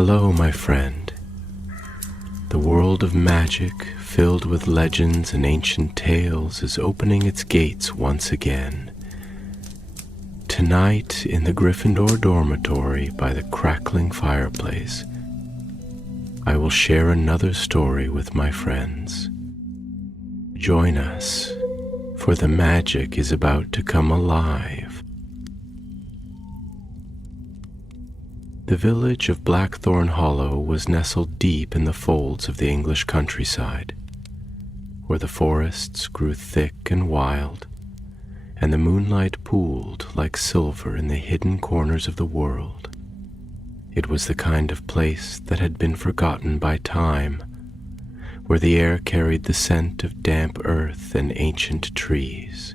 Hello, my friend. The world of magic, filled with legends and ancient tales, is opening its gates once again. Tonight, in the Gryffindor dormitory by the crackling fireplace, I will share another story with my friends. Join us, for the magic is about to come alive. The village of Blackthorn Hollow was nestled deep in the folds of the English countryside, where the forests grew thick and wild, and the moonlight pooled like silver in the hidden corners of the world. It was the kind of place that had been forgotten by time, where the air carried the scent of damp earth and ancient trees,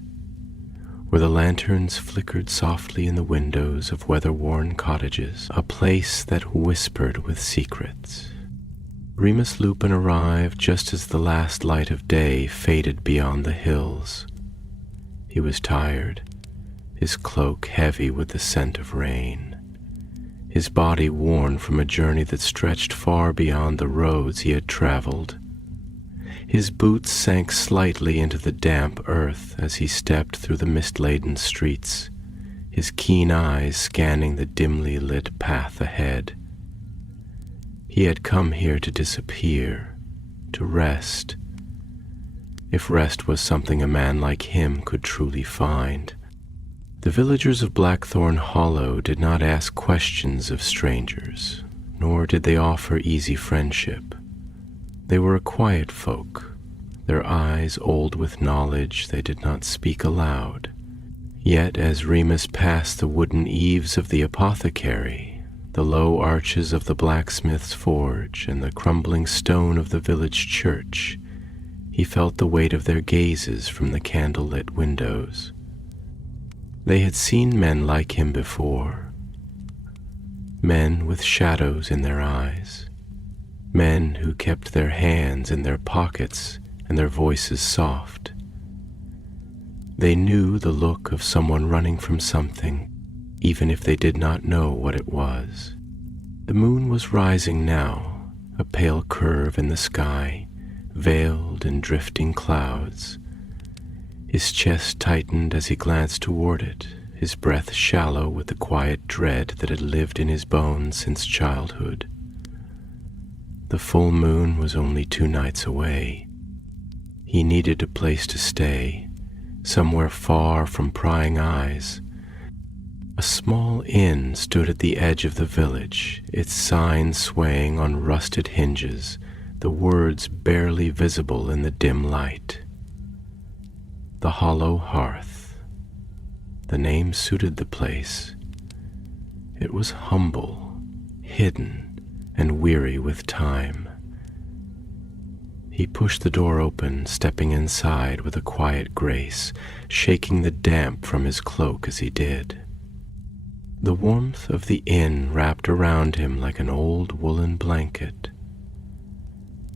where the lanterns flickered softly in the windows of weather-worn cottages, a place that whispered with secrets. Remus Lupin arrived just as the last light of day faded beyond the hills. He was tired, his cloak heavy with the scent of rain, his body worn from a journey that stretched far beyond the roads he had traveled. His boots sank slightly into the damp earth as he stepped through the mist-laden streets, his keen eyes scanning the dimly lit path ahead. He had come here to disappear, to rest, if rest was something a man like him could truly find. The villagers of Blackthorn Hollow did not ask questions of strangers, nor did they offer easy friendship. They were a quiet folk, their eyes old with knowledge. They did not speak aloud. Yet as Remus passed the wooden eaves of the apothecary, the low arches of the blacksmith's forge, and the crumbling stone of the village church, he felt the weight of their gazes from the candle-lit windows. They had seen men like him before, men with shadows in their eyes, men who kept their hands in their pockets and their voices soft. They knew the look of someone running from something, even if they did not know what it was. The moon was rising now, a pale curve in the sky, veiled in drifting clouds. His chest tightened as he glanced toward it, his breath shallow with the quiet dread that had lived in his bones since childhood. The full moon was only 2 nights away. He needed a place to stay, somewhere far from prying eyes. A small inn stood at the edge of the village, its sign swaying on rusted hinges, the words barely visible in the dim light. The Hollow Hearth. The name suited the place. It was humble, hidden, and weary with time. He pushed the door open, stepping inside with a quiet grace, shaking the damp from his cloak as he did. The warmth of the inn wrapped around him like an old woolen blanket.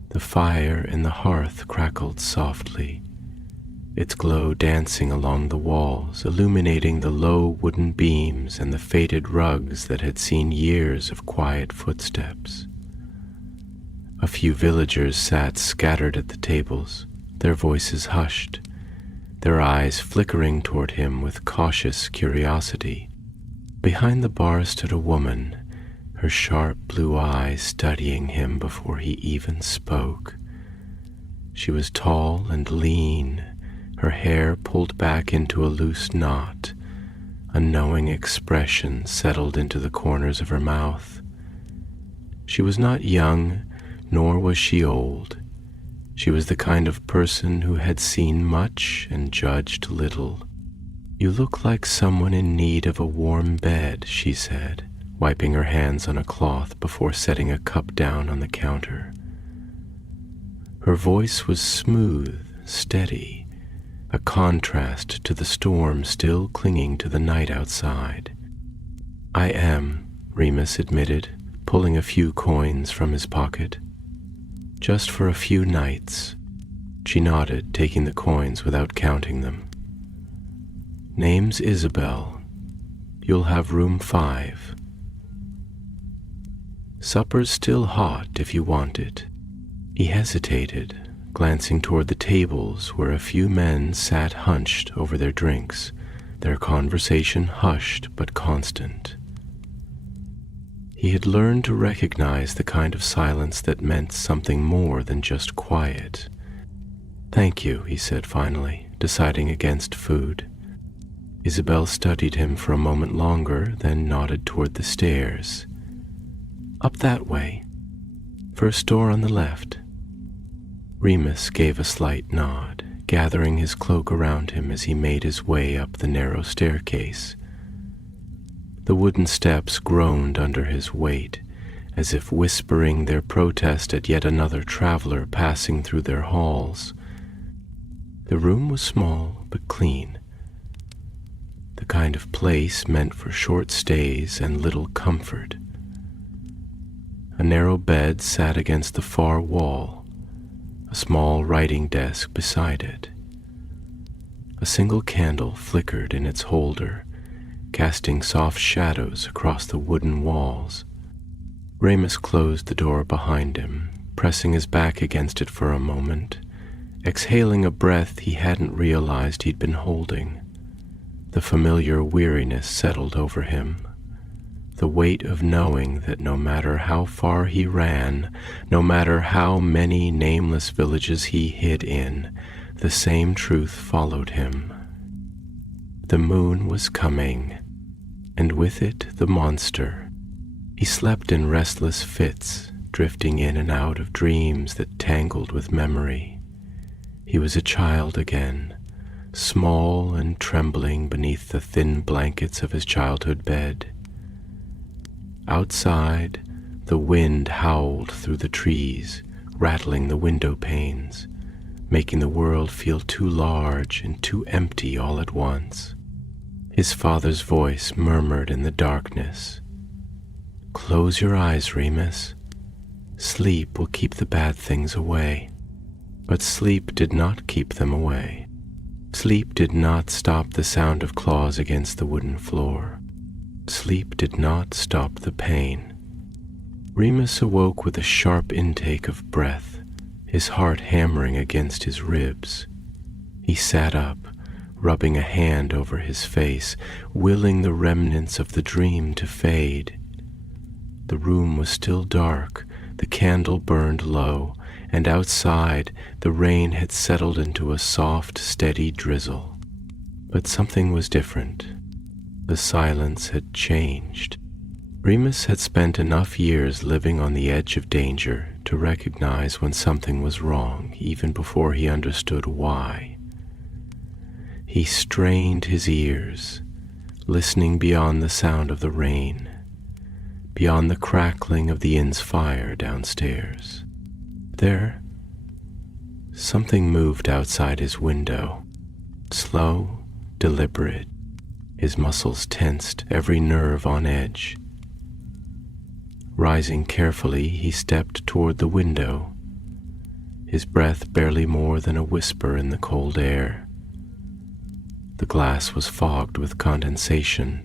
The fire in the hearth crackled softly, its glow dancing along the walls, illuminating the low wooden beams and the faded rugs that had seen years of quiet footsteps. A few villagers sat scattered at the tables, their voices hushed, their eyes flickering toward him with cautious curiosity. Behind the bar stood a woman, her sharp blue eyes studying him before he even spoke. She was tall and lean, her hair pulled back into a loose knot. A knowing expression settled into the corners of her mouth. She was not young, nor was she old. She was the kind of person who had seen much and judged little. "You look like someone in need of a warm bed," she said, wiping her hands on a cloth before setting a cup down on the counter. Her voice was smooth, steady, a contrast to the storm still clinging to the night outside. "I am," Remus admitted, pulling a few coins from his pocket. "Just for a few nights." She nodded, taking the coins without counting them. "Name's Isabel. You'll have room 5. Supper's still hot if you want it." He hesitated, glancing toward the tables where a few men sat hunched over their drinks, their conversation hushed but constant. He had learned to recognize the kind of silence that meant something more than just quiet. "Thank you," he said finally, deciding against food. Isabel studied him for a moment longer, then nodded toward the stairs. "Up that way. First door on the left." Remus gave a slight nod, gathering his cloak around him as he made his way up the narrow staircase. The wooden steps groaned under his weight, as if whispering their protest at yet another traveler passing through their halls. The room was small but clean, the kind of place meant for short stays and little comfort. A narrow bed sat against the far wall, a small writing desk beside it. A single candle flickered in its holder, casting soft shadows across the wooden walls. Remus closed the door behind him, pressing his back against it for a moment, exhaling a breath he hadn't realized he'd been holding. The familiar weariness settled over him, the weight of knowing that no matter how far he ran, no matter how many nameless villages he hid in, the same truth followed him. The moon was coming, and with it the monster. He slept in restless fits, drifting in and out of dreams that tangled with memory. He was a child again, small and trembling beneath the thin blankets of his childhood bed. Outside, the wind howled through the trees, rattling the window panes, making the world feel too large and too empty all at once. His father's voice murmured in the darkness, "Close your eyes, Remus. Sleep will keep the bad things away." But sleep did not keep them away. Sleep did not stop the sound of claws against the wooden floor. Sleep did not stop the pain. Remus awoke with a sharp intake of breath, his heart hammering against his ribs. He sat up, rubbing a hand over his face, willing the remnants of the dream to fade. The room was still dark, the candle burned low, and outside the rain had settled into a soft, steady drizzle. But something was different. The silence had changed. Remus had spent enough years living on the edge of danger to recognize when something was wrong, even before he understood why. He strained his ears, listening beyond the sound of the rain, beyond the crackling of the inn's fire downstairs. There, something moved outside his window, slow, deliberate, his muscles tensed, every nerve on edge. Rising carefully, he stepped toward the window, his breath barely more than a whisper in the cold air. The glass was fogged with condensation,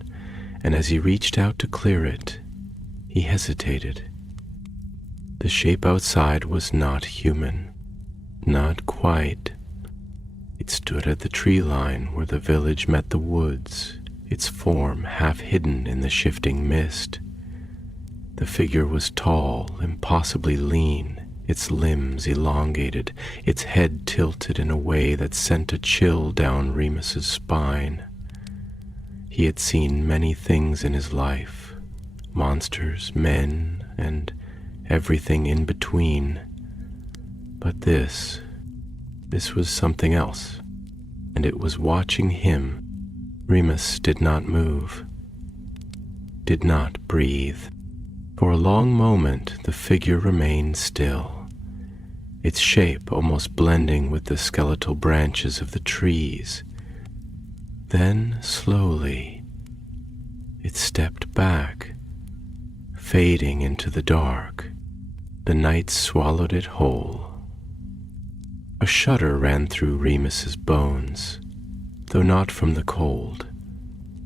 and as he reached out to clear it, he hesitated. The shape outside was not human, not quite. It stood at the tree line where the village met the woods, its form half hidden in the shifting mist. The figure was tall, impossibly lean, its limbs elongated, its head tilted in a way that sent a chill down Remus's spine. He had seen many things in his life, monsters, men, and everything in between. But this was something else, and it was watching him. Remus did not move, did not breathe. For a long moment, the figure remained still, its shape almost blending with the skeletal branches of the trees. Then, slowly, it stepped back, fading into the dark. The night swallowed it whole. A shudder ran through Remus's bones, though not from the cold.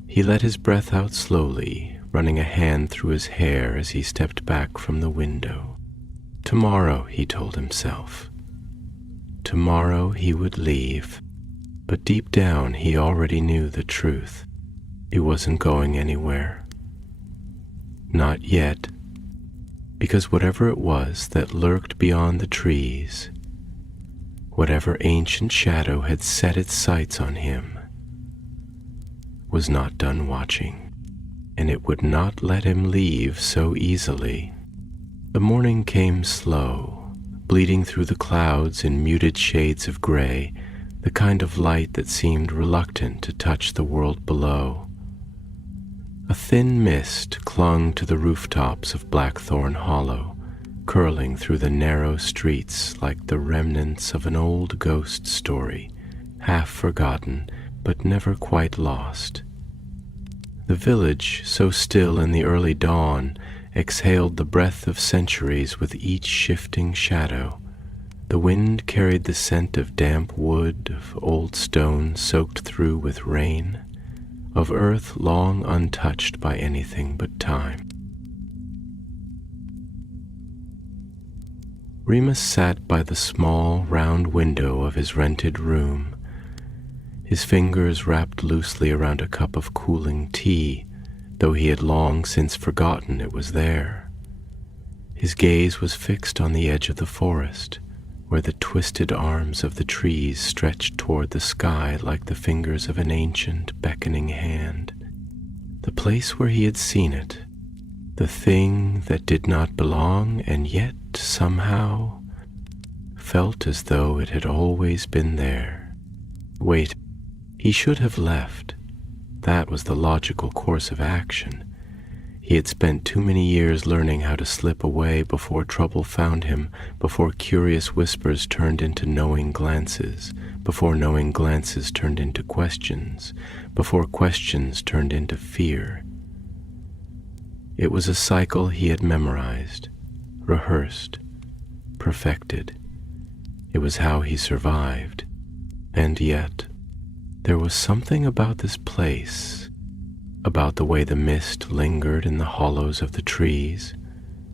He let his breath out slowly, running a hand through his hair as he stepped back from the window. Tomorrow, he told himself. Tomorrow he would leave, but deep down he already knew the truth. He wasn't going anywhere. Not yet, because whatever it was that lurked beyond the trees, whatever ancient shadow had set its sights on him, was not done watching, and it would not let him leave so easily. The morning came slow, bleeding through the clouds in muted shades of gray, the kind of light that seemed reluctant to touch the world below. A thin mist clung to the rooftops of Blackthorn Hollow, curling through the narrow streets like the remnants of an old ghost story, half forgotten but never quite lost. The village, so still in the early dawn, exhaled the breath of centuries with each shifting shadow. The wind carried the scent of damp wood, of old stone soaked through with rain, of earth long untouched by anything but time. Remus sat by the small, round window of his rented room, his fingers wrapped loosely around a cup of cooling tea, though he had long since forgotten it was there. His gaze was fixed on the edge of the forest, where the twisted arms of the trees stretched toward the sky like the fingers of an ancient, beckoning hand. The place where he had seen it, the thing that did not belong and yet somehow felt as though it had always been there. Wait, he should have left. That was the logical course of action. He had spent too many years learning how to slip away before trouble found him, before curious whispers turned into knowing glances, before knowing glances turned into questions, before questions turned into fear. It was a cycle he had memorized, rehearsed, perfected. It was how he survived. And yet, there was something about this place, about the way the mist lingered in the hollows of the trees,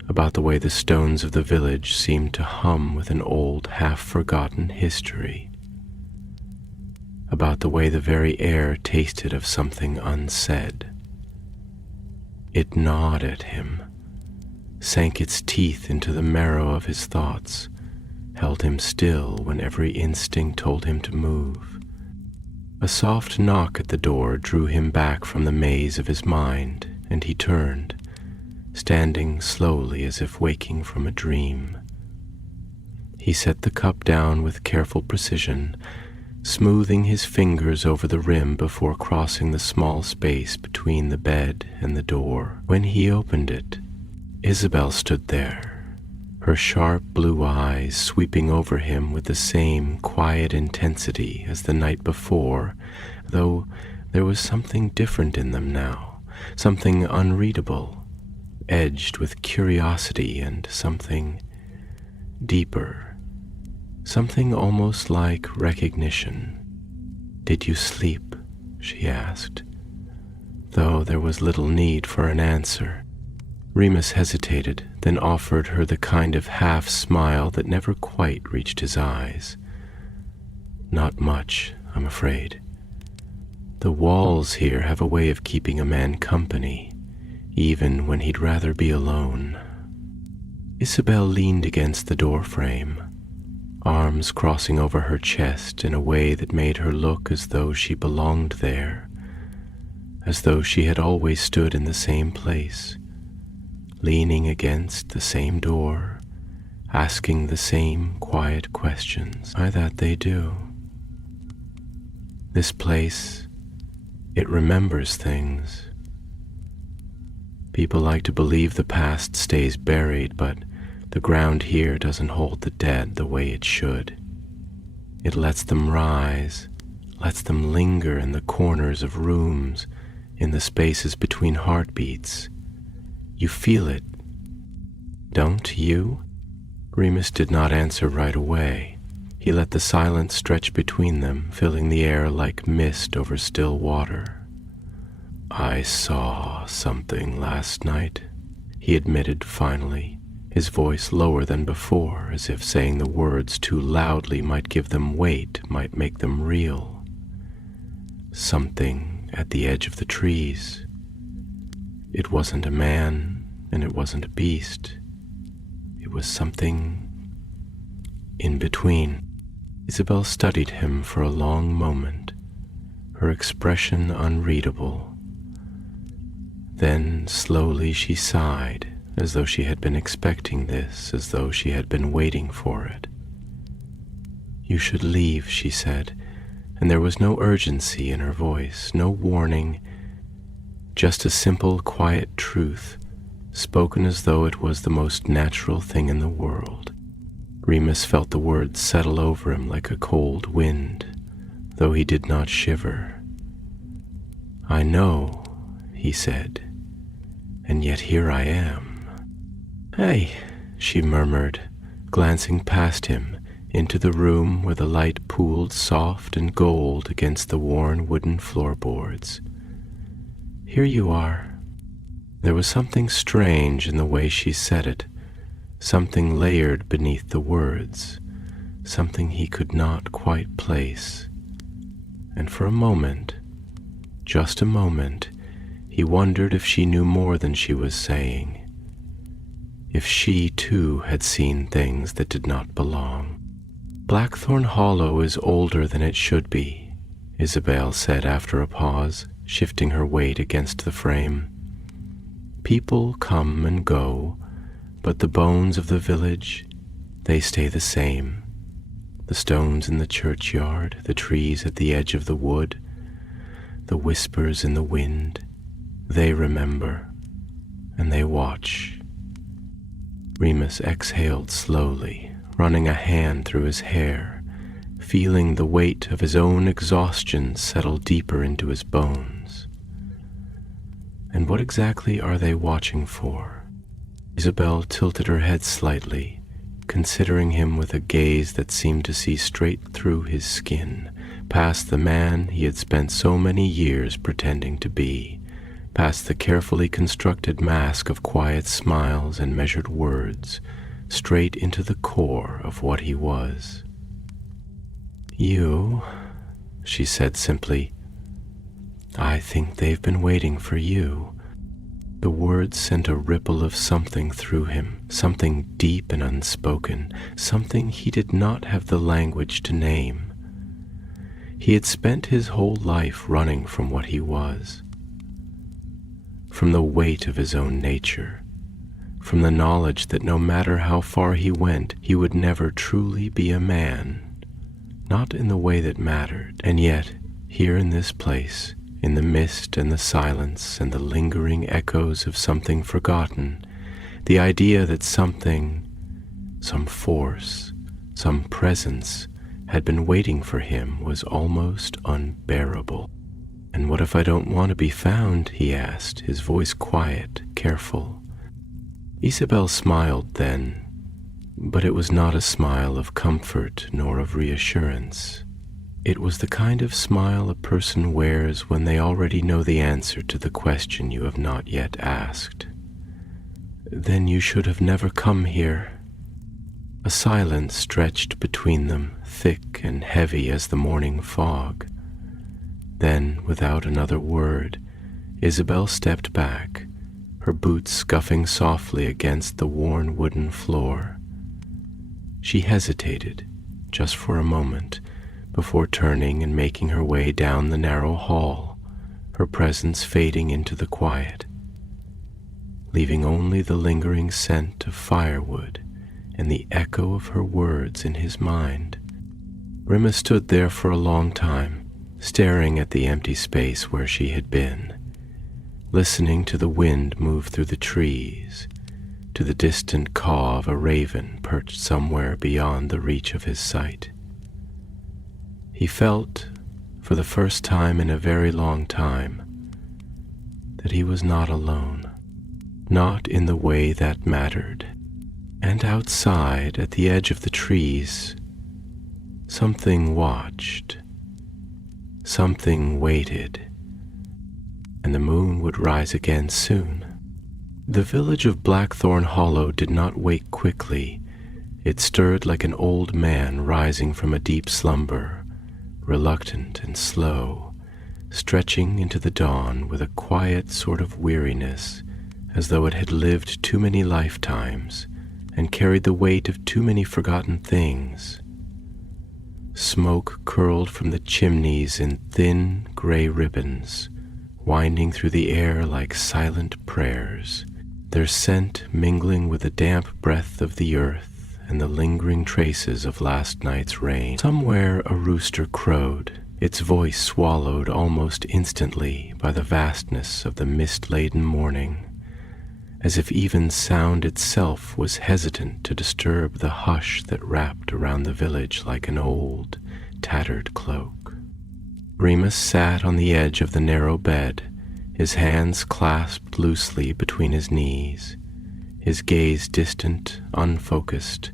about the way the stones of the village seemed to hum with an old, half-forgotten history, about the way the very air tasted of something unsaid. It gnawed at him, sank its teeth into the marrow of his thoughts, held him still when every instinct told him to move. A soft knock at the door drew him back from the maze of his mind, and he turned, standing slowly as if waking from a dream. He set the cup down with careful precision, smoothing his fingers over the rim before crossing the small space between the bed and the door. When he opened it, Isabel stood there, her sharp blue eyes sweeping over him with the same quiet intensity as the night before, though there was something different in them now, something unreadable, edged with curiosity, and something deeper, something almost like recognition. "Did you sleep?" she asked, though there was little need for an answer. Remus hesitated, then offered her the kind of half-smile that never quite reached his eyes. "Not much, I'm afraid. The walls here have a way of keeping a man company, even when he'd rather be alone." Isabel leaned against the doorframe, arms crossing over her chest in a way that made her look as though she belonged there, as though she had always stood in the same place, leaning against the same door, asking the same quiet questions. "I that they do. This place, it remembers things. People like to believe the past stays buried, but the ground here doesn't hold the dead the way it should. It lets them rise, lets them linger in the corners of rooms, in the spaces between heartbeats. You feel it, don't you?" Remus did not answer right away. He let the silence stretch between them, filling the air like mist over still water. I saw something last night, he admitted finally, his voice lower than before, as if saying the words too loudly might give them weight, might make them real. Something at the edge of the trees. It wasn't a man, and it wasn't a beast. It was something in between. Isabel studied him for a long moment, her expression unreadable. Then slowly she sighed, as though she had been expecting this, as though she had been waiting for it. "You should leave," she said, and there was no urgency in her voice, no warning, just a simple, quiet truth, spoken as though it was the most natural thing in the world. Remus felt the words settle over him like a cold wind, though he did not shiver. "I know," he said, "and yet here I am." "Hey," she murmured, glancing past him into the room where the light pooled soft and gold against the worn wooden floorboards. "Here you are." There was something strange in the way she said it, something layered beneath the words, something he could not quite place. And for a moment, just a moment, he wondered if she knew more than she was saying, if she too had seen things that did not belong. "Blackthorn Hollow is older than it should be," Isabel said after a pause, shifting her weight against the frame. "People come and go, but the bones of the village, they stay the same. The stones in the churchyard, the trees at the edge of the wood, the whispers in the wind, they remember, and they watch." Remus exhaled slowly, running a hand through his hair, feeling the weight of his own exhaustion settle deeper into his bones. "And what exactly are they watching for?" Isabel tilted her head slightly, considering him with a gaze that seemed to see straight through his skin, past the man he had spent so many years pretending to be, past the carefully constructed mask of quiet smiles and measured words, straight into the core of what he was. "You," she said simply, "I think they've been waiting for you." The words sent a ripple of something through him, something deep and unspoken, something he did not have the language to name. He had spent his whole life running from what he was, from the weight of his own nature, from the knowledge that no matter how far he went, he would never truly be a man, not in the way that mattered. And yet, here in this place, in the mist and the silence and the lingering echoes of something forgotten, the idea that something, some force, some presence had been waiting for him was almost unbearable. "And what if I don't want to be found?" he asked, his voice quiet, careful. Isabel smiled then, but it was not a smile of comfort nor of reassurance. It was the kind of smile a person wears when they already know the answer to the question you have not yet asked. "Then you should have never come here." A silence stretched between them, thick and heavy as the morning fog. Then, without another word, Isabel stepped back, her boots scuffing softly against the worn wooden floor. She hesitated, just for a moment, before turning and making her way down the narrow hall, her presence fading into the quiet, leaving only the lingering scent of firewood and the echo of her words in his mind. Remus stood there for a long time, staring at the empty space where she had been, listening to the wind move through the trees, to the distant caw of a raven perched somewhere beyond the reach of his sight. He felt, for the first time in a very long time, that he was not alone, not in the way that mattered. And outside, at the edge of the trees, something watched, something waited, and the moon would rise again soon. The village of Blackthorn Hollow did not wake quickly. It stirred like an old man rising from a deep slumber, reluctant and slow, stretching into the dawn with a quiet sort of weariness, as though it had lived too many lifetimes and carried the weight of too many forgotten things. Smoke curled from the chimneys in thin gray ribbons, winding through the air like silent prayers, their scent mingling with the damp breath of the earth and the lingering traces of last night's rain. Somewhere a rooster crowed, its voice swallowed almost instantly by the vastness of the mist-laden morning, as if even sound itself was hesitant to disturb the hush that wrapped around the village like an old, tattered cloak. Remus sat on the edge of the narrow bed, his hands clasped loosely between his knees, his gaze distant, unfocused,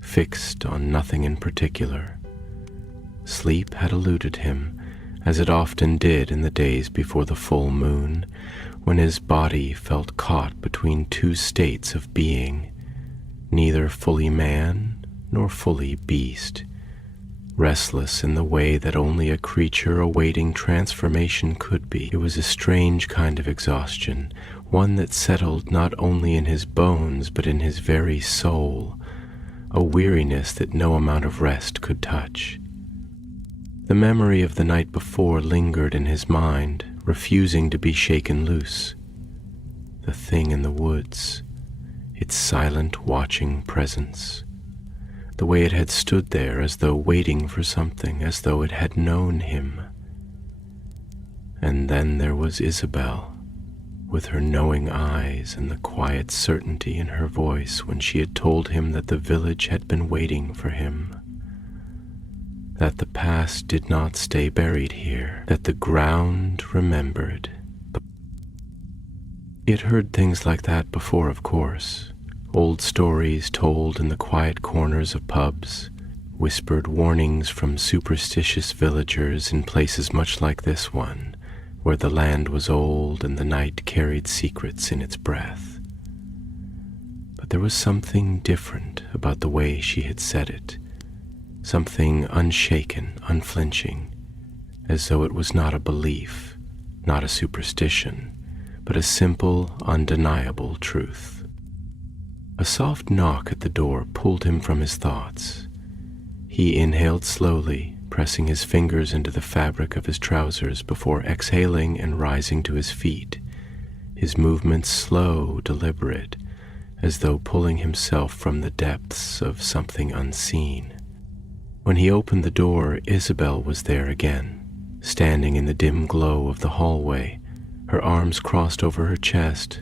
fixed on nothing in particular. Sleep had eluded him, as it often did in the days before the full moon, when his body felt caught between two states of being, neither fully man nor fully beast, restless in the way that only a creature awaiting transformation could be. It was a strange kind of exhaustion, one that settled not only in his bones but in his very soul, a weariness that no amount of rest could touch. The memory of the night before lingered in his mind, refusing to be shaken loose. The thing in the woods, its silent watching presence, the way it had stood there as though waiting for something, as though it had known him. And then there was Isabel, with her knowing eyes and the quiet certainty in her voice when she had told him that the village had been waiting for him, that the past did not stay buried here, that the ground remembered. He had heard things like that before, of course. Old stories told in the quiet corners of pubs, whispered warnings from superstitious villagers in places much like this one, where the land was old and the night carried secrets in its breath. But there was something different about the way she had said it, something unshaken, unflinching, as though it was not a belief, not a superstition, but a simple, undeniable truth. A soft knock at the door pulled him from his thoughts. He inhaled slowly, pressing his fingers into the fabric of his trousers before exhaling and rising to his feet, his movements slow, deliberate, as though pulling himself from the depths of something unseen. When he opened the door, Isabel was there again, standing in the dim glow of the hallway, her arms crossed over her chest,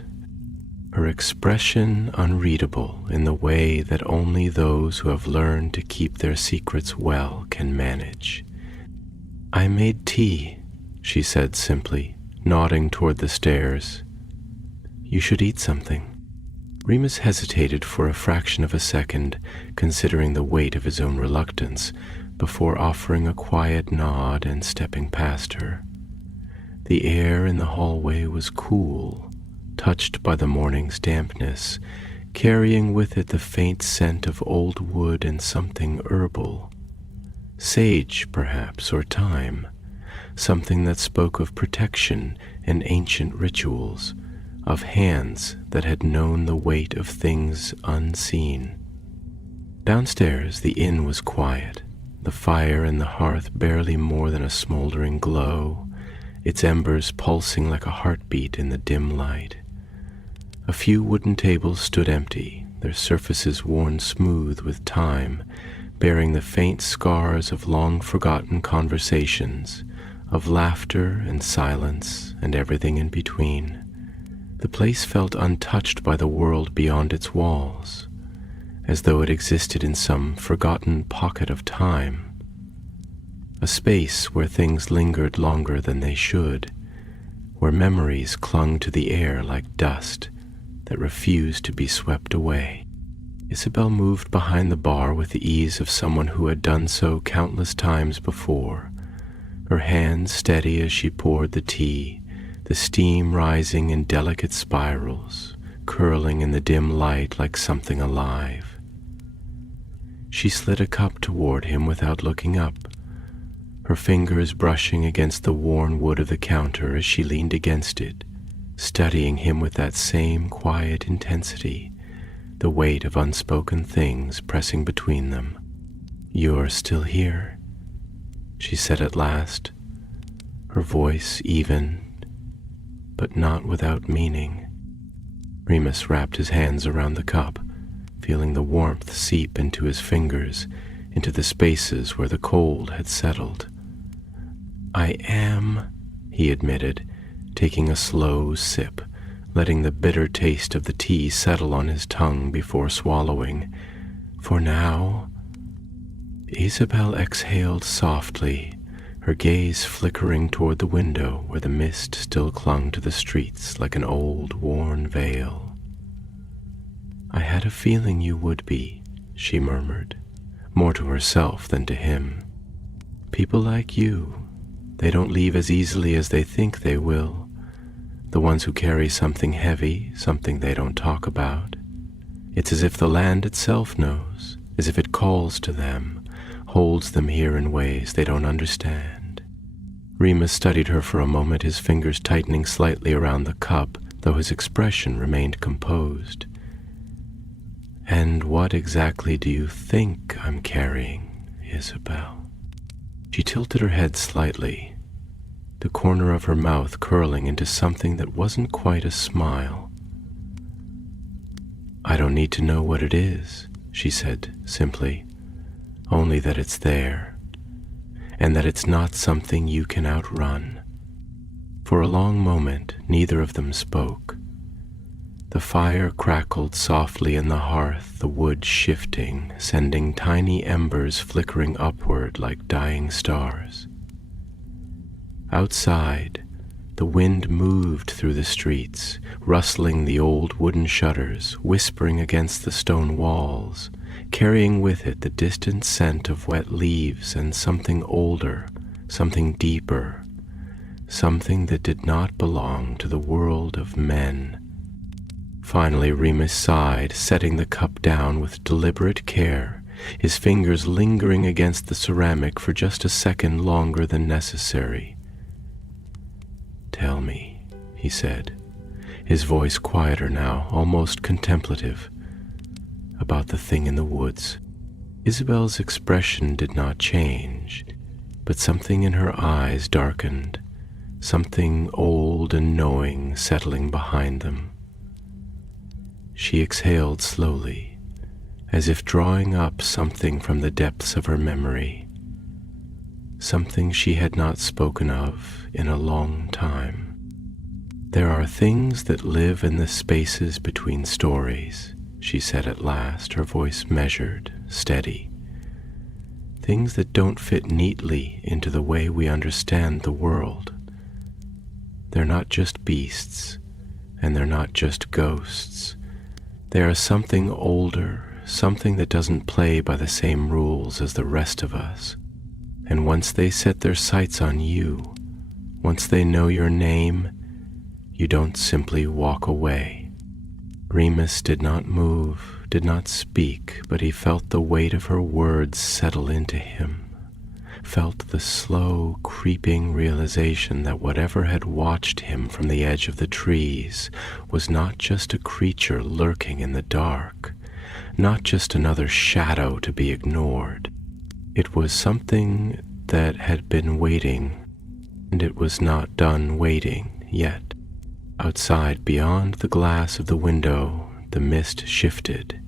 her expression unreadable in the way that only those who have learned to keep their secrets well can manage. "I made tea," she said simply, nodding toward the stairs. "You should eat something." Remus hesitated for a fraction of a second, considering the weight of his own reluctance, before offering a quiet nod and stepping past her. The air in the hallway was cool, touched by the morning's dampness, carrying with it the faint scent of old wood and something herbal. Sage, perhaps, or thyme, something that spoke of protection and ancient rituals, of hands that had known the weight of things unseen. Downstairs, the inn was quiet, the fire in the hearth barely more than a smoldering glow, its embers pulsing like a heartbeat in the dim light. A few wooden tables stood empty, their surfaces worn smooth with time, bearing the faint scars of long-forgotten conversations, of laughter and silence and everything in between. The place felt untouched by the world beyond its walls, as though it existed in some forgotten pocket of time, a space where things lingered longer than they should, where memories clung to the air like dust that refused to be swept away. Isabel moved behind the bar with the ease of someone who had done so countless times before, her hands steady as she poured the tea, the steam rising in delicate spirals, curling in the dim light like something alive. She slid a cup toward him without looking up, her fingers brushing against the worn wood of the counter as she leaned against it, studying him with that same quiet intensity, the weight of unspoken things pressing between them. "You're still here," she said at last, her voice even, but not without meaning. Remus wrapped his hands around the cup, feeling the warmth seep into his fingers, into the spaces where the cold had settled. "I am," he admitted, taking a slow sip, letting the bitter taste of the tea settle on his tongue before swallowing. "For now." Isabel exhaled softly, her gaze flickering toward the window where the mist still clung to the streets like an old, worn veil. "I had a feeling you would be," she murmured, more to herself than to him. "People like you, they don't leave as easily as they think they will. The ones who carry something heavy, something they don't talk about. It's as if the land itself knows, as if it calls to them, holds them here in ways they don't understand." Remus studied her for a moment, his fingers tightening slightly around the cup, though his expression remained composed. "And what exactly do you think I'm carrying, Isabel?" She tilted her head slightly, the corner of her mouth curling into something that wasn't quite a smile. "I don't need to know what it is," she said simply, "only that it's there, and that it's not something you can outrun." For a long moment, neither of them spoke. The fire crackled softly in the hearth, the wood shifting, sending tiny embers flickering upward like dying stars. Outside, the wind moved through the streets, rustling the old wooden shutters, whispering against the stone walls, carrying with it the distant scent of wet leaves and something older, something deeper, something that did not belong to the world of men. Finally, Remus sighed, setting the cup down with deliberate care, his fingers lingering against the ceramic for just a second longer than necessary. "Tell me," he said, his voice quieter now, almost contemplative, "about the thing in the woods." Isabel's expression did not change, but something in her eyes darkened, something old and knowing settling behind them. She exhaled slowly, as if drawing up something from the depths of her memory, something she had not spoken of in a long time. "There are things that live in the spaces between stories," she said at last, her voice measured, steady. "Things that don't fit neatly into the way we understand the world. They're not just beasts, and they're not just ghosts. They are something older, something that doesn't play by the same rules as the rest of us. And once they set their sights on you, once they know your name, you don't simply walk away." Remus did not move, did not speak, but he felt the weight of her words settle into him, felt the slow, creeping realization that whatever had watched him from the edge of the trees was not just a creature lurking in the dark, not just another shadow to be ignored. It was something that had been waiting, and it was not done waiting yet. Outside, beyond the glass of the window, the mist shifted.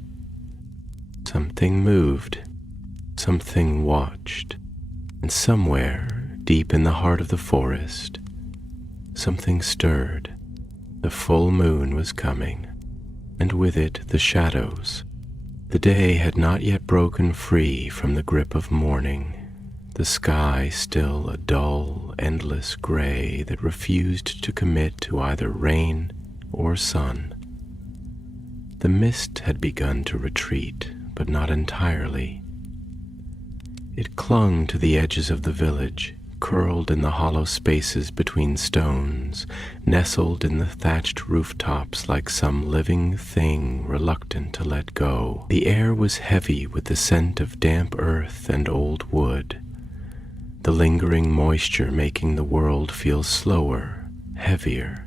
Something moved, something watched, and somewhere, deep in the heart of the forest, something stirred. The full moon was coming, and with it the shadows. The day had not yet broken free from the grip of morning, the sky still a dull, endless gray that refused to commit to either rain or sun. The mist had begun to retreat, but not entirely. It clung to the edges of the village, curled in the hollow spaces between stones, nestled in the thatched rooftops like some living thing reluctant to let go. The air was heavy with the scent of damp earth and old wood, the lingering moisture making the world feel slower, heavier,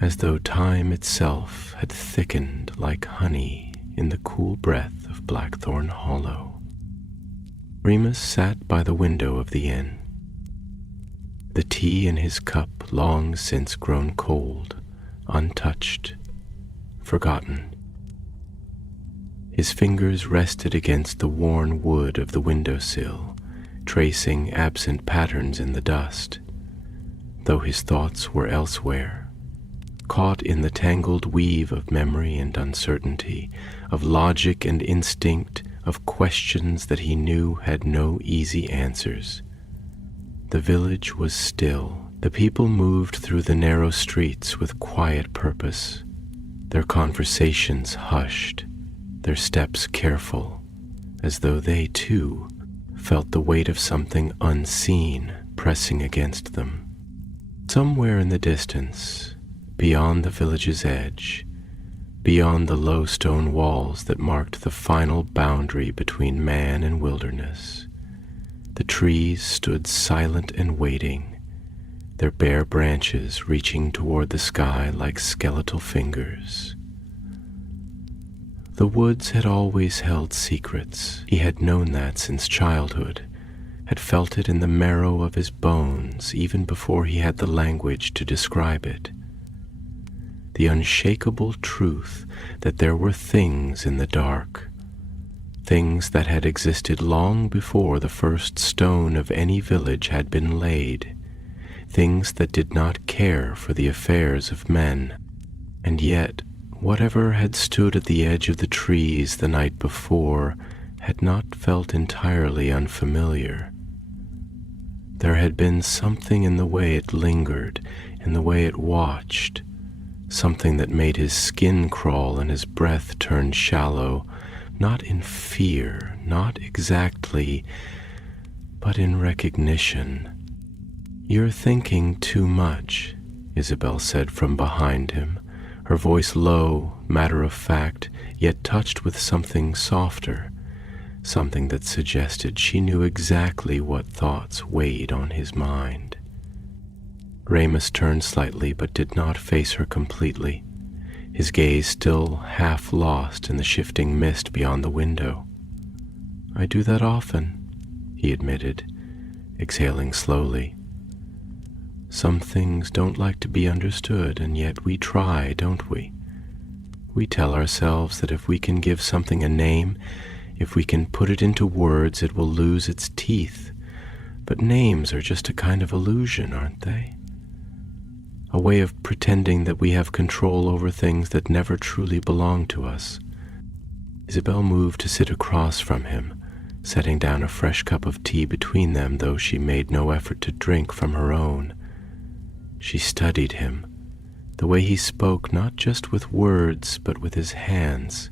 as though time itself had thickened like honey in the cool breath of Blackthorn Hollow. Remus sat by the window of the inn, the tea in his cup long since grown cold, untouched, forgotten. His fingers rested against the worn wood of the windowsill, tracing absent patterns in the dust, though his thoughts were elsewhere, caught in the tangled weave of memory and uncertainty, of logic and instinct, of questions that he knew had no easy answers. The village was still. The people moved through the narrow streets with quiet purpose, their conversations hushed, their steps careful, as though they, too, felt the weight of something unseen pressing against them. Somewhere in the distance, beyond the village's edge, beyond the low stone walls that marked the final boundary between man and wilderness, the trees stood silent and waiting, their bare branches reaching toward the sky like skeletal fingers. The woods had always held secrets. He had known that since childhood, had felt it in the marrow of his bones even before he had the language to describe it. The unshakable truth that there were things in the dark, things that had existed long before the first stone of any village had been laid, things that did not care for the affairs of men. And yet, whatever had stood at the edge of the trees the night before had not felt entirely unfamiliar. There had been something in the way it lingered, in the way it watched, something that made his skin crawl and his breath turn shallow, not in fear, not exactly, but in recognition. "You're thinking too much," Isabel said from behind him, her voice low, matter-of-fact, yet touched with something softer, something that suggested she knew exactly what thoughts weighed on his mind. Remus turned slightly but did not face her completely, his gaze still half lost in the shifting mist beyond the window. "I do that often," he admitted, exhaling slowly. "Some things don't like to be understood, and yet we try, don't we? We tell ourselves that if we can give something a name, if we can put it into words, it will lose its teeth. But names are just a kind of illusion, aren't they? A way of pretending that we have control over things that never truly belong to us." Isabel moved to sit across from him, setting down a fresh cup of tea between them, though she made no effort to drink from her own. She studied him, the way he spoke not just with words but with his hands,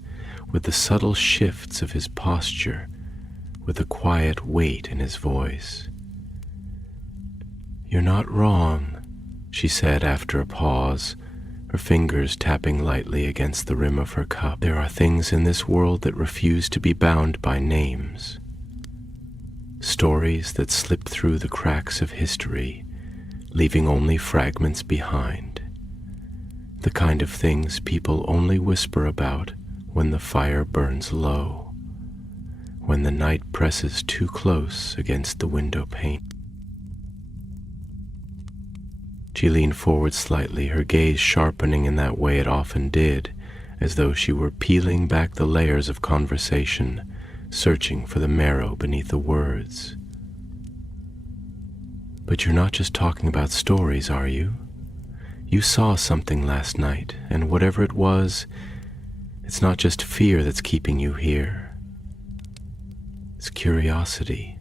with the subtle shifts of his posture, with the quiet weight in his voice. "You're not wrong," she said after a pause, her fingers tapping lightly against the rim of her cup. "There are things in this world that refuse to be bound by names. Stories that slip through the cracks of history, leaving only fragments behind. The kind of things people only whisper about when the fire burns low, when the night presses too close against the window pane." She leaned forward slightly, her gaze sharpening in that way it often did, as though she were peeling back the layers of conversation, searching for the marrow beneath the words. "But you're not just talking about stories, are you? You saw something last night, and whatever it was, it's not just fear that's keeping you here. It's curiosity,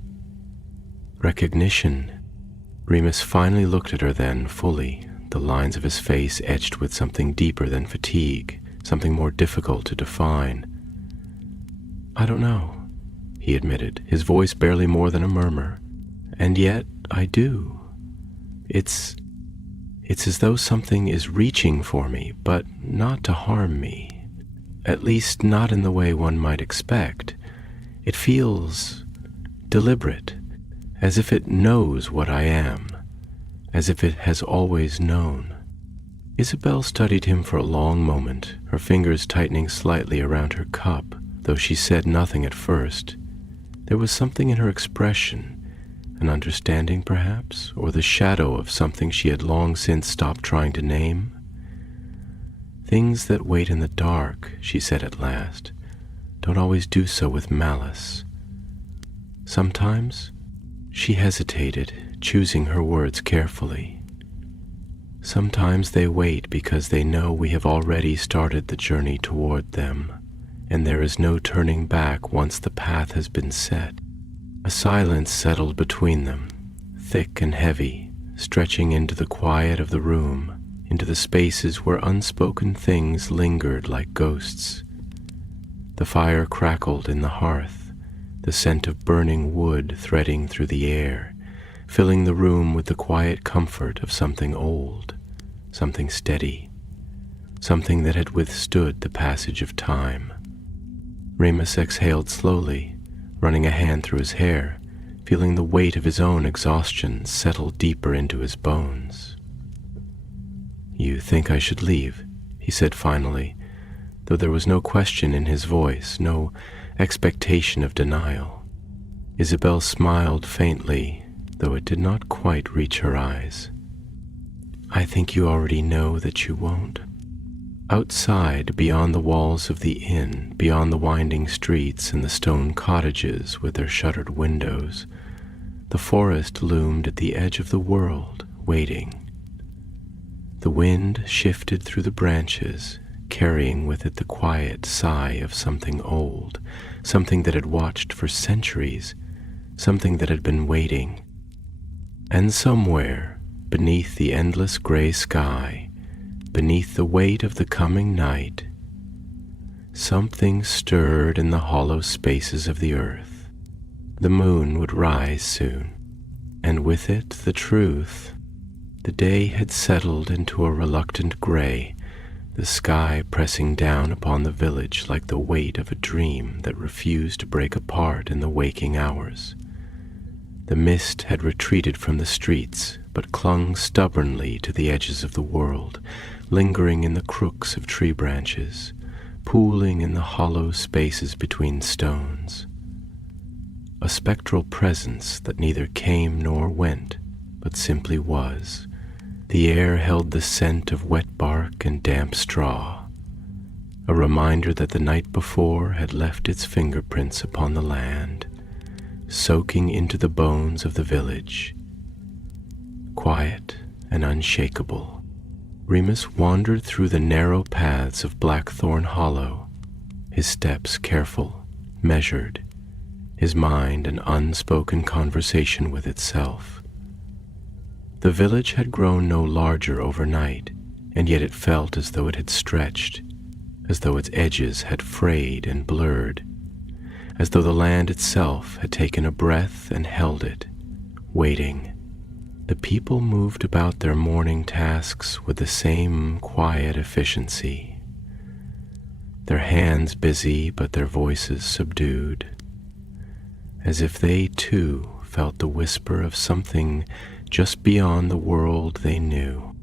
recognition." Remus finally looked at her then, fully, the lines of his face etched with something deeper than fatigue, something more difficult to define. "I don't know," he admitted, his voice barely more than a murmur. "And yet, I do. It's as though something is reaching for me, but not to harm me. At least not in the way one might expect. It feels deliberate, as if it knows what I am, as if it has always known. Isabel studied him for a long moment, her fingers tightening slightly around her cup, though she said nothing at first. There was something in her expression, an understanding perhaps, or the shadow of something she had long since stopped trying to name. Things that wait in the dark, she said at last, don't always do so with malice. Sometimes, she hesitated, choosing her words carefully. Sometimes they wait because they know we have already started the journey toward them, and there is no turning back once the path has been set. A silence settled between them, thick and heavy, stretching into the quiet of the room, into the spaces where unspoken things lingered like ghosts. The fire crackled in the hearth, the scent of burning wood threading through the air, filling the room with the quiet comfort of something old, something steady, something that had withstood the passage of time. Remus exhaled slowly, running a hand through his hair, feeling the weight of his own exhaustion settle deeper into his bones. "You think I should leave?" he said finally, though there was no question in his voice, no expectation of denial. Isabel smiled faintly, though it did not quite reach her eyes. "I think you already know that you won't." Outside, beyond the walls of the inn, beyond the winding streets and the stone cottages with their shuttered windows, the forest loomed at the edge of the world, waiting. The wind shifted through the branches, carrying with it the quiet sigh of something old, something that had watched for centuries, something that had been waiting. And somewhere, beneath the endless gray sky, beneath the weight of the coming night, something stirred in the hollow spaces of the earth. The moon would rise soon, and with it the truth. The day had settled into a reluctant gray, the sky pressing down upon the village like the weight of a dream that refused to break apart in the waking hours. The mist had retreated from the streets, but clung stubbornly to the edges of the world, lingering in the crooks of tree branches, pooling in the hollow spaces between stones. A spectral presence that neither came nor went, but simply was. The air held the scent of wet bark and damp straw, a reminder that the night before had left its fingerprints upon the land, soaking into the bones of the village. Quiet and unshakable, Remus wandered through the narrow paths of Blackthorn Hollow, his steps careful, measured, his mind an unspoken conversation with itself. The village had grown no larger overnight, and yet it felt as though it had stretched, as though its edges had frayed and blurred, as though the land itself had taken a breath and held it, waiting. The people moved about their morning tasks with the same quiet efficiency, their hands busy but their voices subdued, as if they too felt the whisper of something just beyond the world they knew.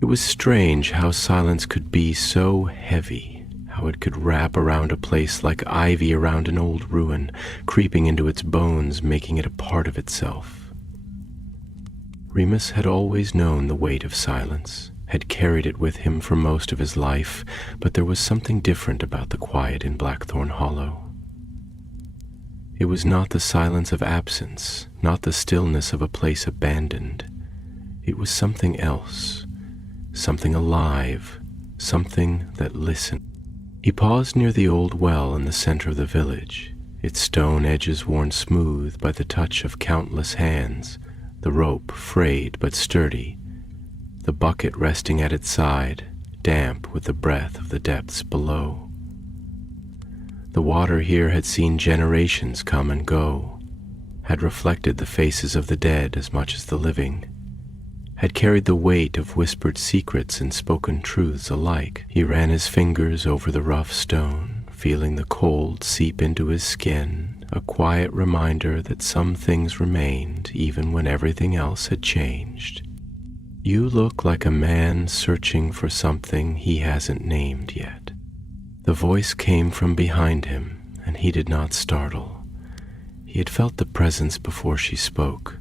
It was strange how silence could be so heavy, how it could wrap around a place like ivy around an old ruin, creeping into its bones, making it a part of itself. Remus had always known the weight of silence, had carried it with him for most of his life, but there was something different about the quiet in Blackthorn Hollow. It was not the silence of absence, not the stillness of a place abandoned. It was something else, something alive, something that listened. He paused near the old well in the center of the village, its stone edges worn smooth by the touch of countless hands, the rope frayed but sturdy, the bucket resting at its side, damp with the breath of the depths below. The water here had seen generations come and go, had reflected the faces of the dead as much as the living, had carried the weight of whispered secrets and spoken truths alike. He ran his fingers over the rough stone, feeling the cold seep into his skin, a quiet reminder that some things remained even when everything else had changed. "You look like a man searching for something he hasn't named yet." The voice came from behind him, and he did not startle. He had felt the presence before she spoke,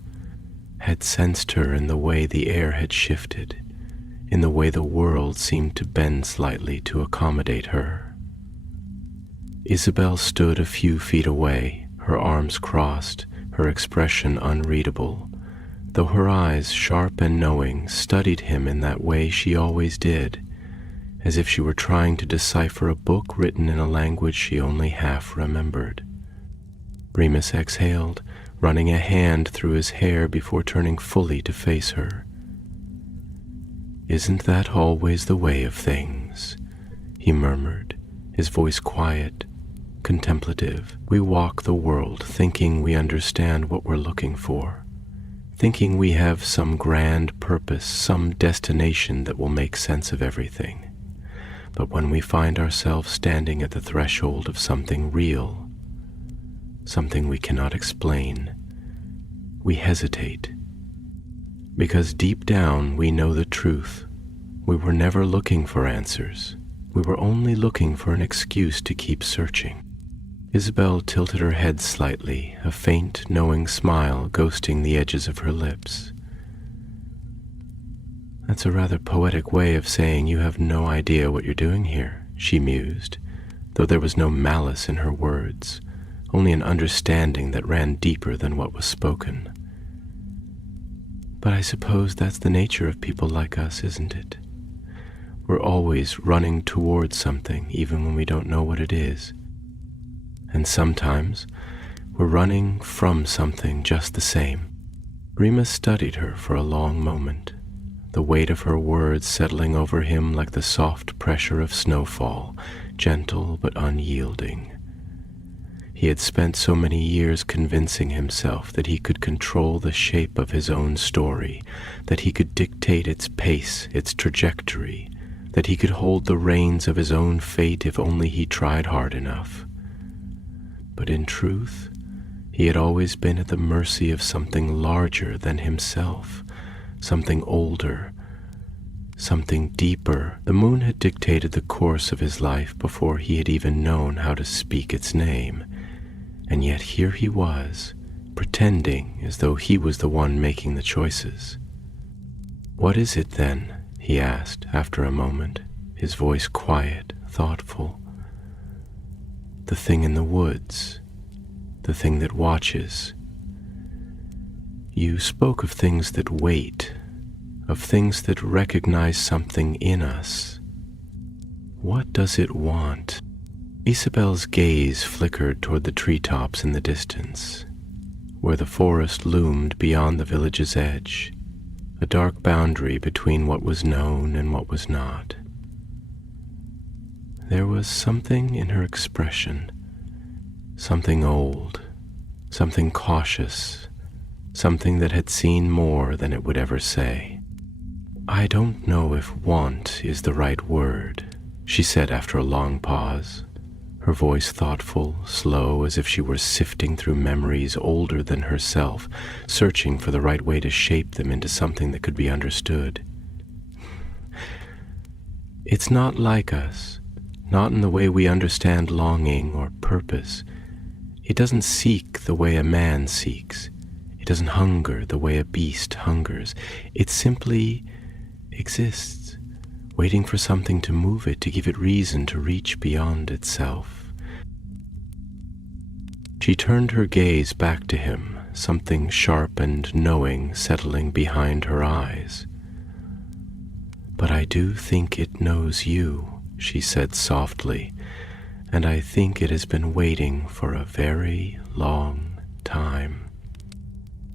had sensed her in the way the air had shifted, in the way the world seemed to bend slightly to accommodate her. Isabel stood a few feet away, her arms crossed, her expression unreadable, though her eyes, sharp and knowing, studied him in that way she always did, as if she were trying to decipher a book written in a language she only half remembered. Remus exhaled, running a hand through his hair before turning fully to face her. "Isn't that always the way of things?" he murmured, his voice quiet, contemplative. "We walk the world thinking we understand what we're looking for, thinking we have some grand purpose, some destination that will make sense of everything. But when we find ourselves standing at the threshold of something real, something we cannot explain, we hesitate. Because deep down we know the truth. We were never looking for answers. We were only looking for an excuse to keep searching." Isabel tilted her head slightly, a faint, knowing smile ghosting the edges of her lips. "That's a rather poetic way of saying you have no idea what you're doing here," she mused, though there was no malice in her words, only an understanding that ran deeper than what was spoken. "But I suppose that's the nature of people like us, isn't it? We're always running towards something, even when we don't know what it is. And sometimes we're running from something just the same." Remus studied her for a long moment, the weight of her words settling over him like the soft pressure of snowfall, gentle but unyielding. He had spent so many years convincing himself that he could control the shape of his own story, that he could dictate its pace, its trajectory, that he could hold the reins of his own fate if only he tried hard enough. But in truth, he had always been at the mercy of something larger than himself, something older, something deeper. The moon had dictated the course of his life before he had even known how to speak its name, and yet here he was, pretending as though he was the one making the choices. "What is it then?" he asked after a moment, his voice quiet, thoughtful. "The thing in the woods, the thing that watches. You spoke of things that wait, of things that recognize something in us. What does it want?" Isabel's gaze flickered toward the treetops in the distance, where the forest loomed beyond the village's edge, a dark boundary between what was known and what was not. There was something in her expression, something old, something cautious, something that had seen more than it would ever say. "I don't know if want is the right word," she said after a long pause, her voice thoughtful, slow, as if she were sifting through memories older than herself, searching for the right way to shape them into something that could be understood. "It's not like us, not in the way we understand longing or purpose. It doesn't seek the way a man seeks. It doesn't hunger the way a beast hungers. It simply exists, waiting for something to move it, to give it reason to reach beyond itself." She turned her gaze back to him, something sharp and knowing settling behind her eyes. "But I do think it knows you," she said softly, "and I think it has been waiting for a very long time."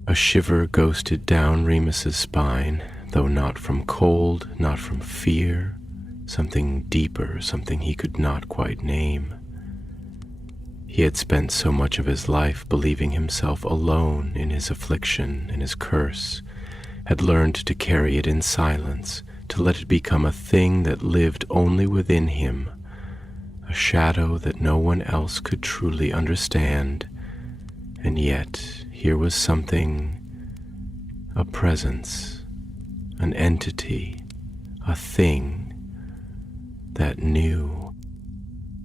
A shiver ghosted down Remus's spine, though not from cold, not from fear, something deeper, something he could not quite name. He had spent so much of his life believing himself alone in his affliction and his curse, had learned to carry it in silence, to let it become a thing that lived only within him, a shadow that no one else could truly understand. And yet here was something, a presence, an entity, a thing that knew.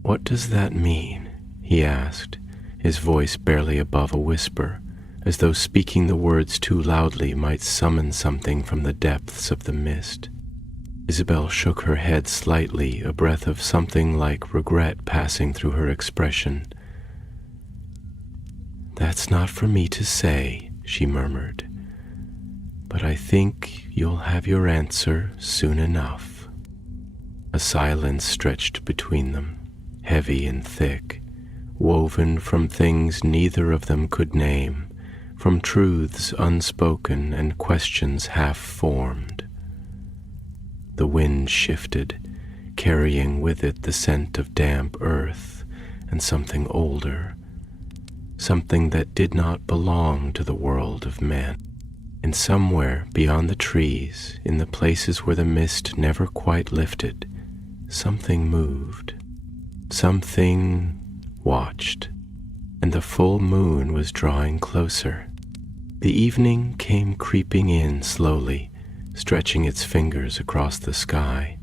"What does that mean?" he asked, his voice barely above a whisper, as though speaking the words too loudly might summon something from the depths of the mist. Isabel shook her head slightly, a breath of something like regret passing through her expression. "That's not for me to say," she murmured, "but I think you'll have your answer soon enough." A silence stretched between them, heavy and thick, woven from things neither of them could name, from truths unspoken and questions half-formed. The wind shifted, carrying with it the scent of damp earth and something older, something that did not belong to the world of men. And somewhere beyond the trees, in the places where the mist never quite lifted, something moved. Something watched, and the full moon was drawing closer. The evening came creeping in slowly, stretching its fingers across the sky,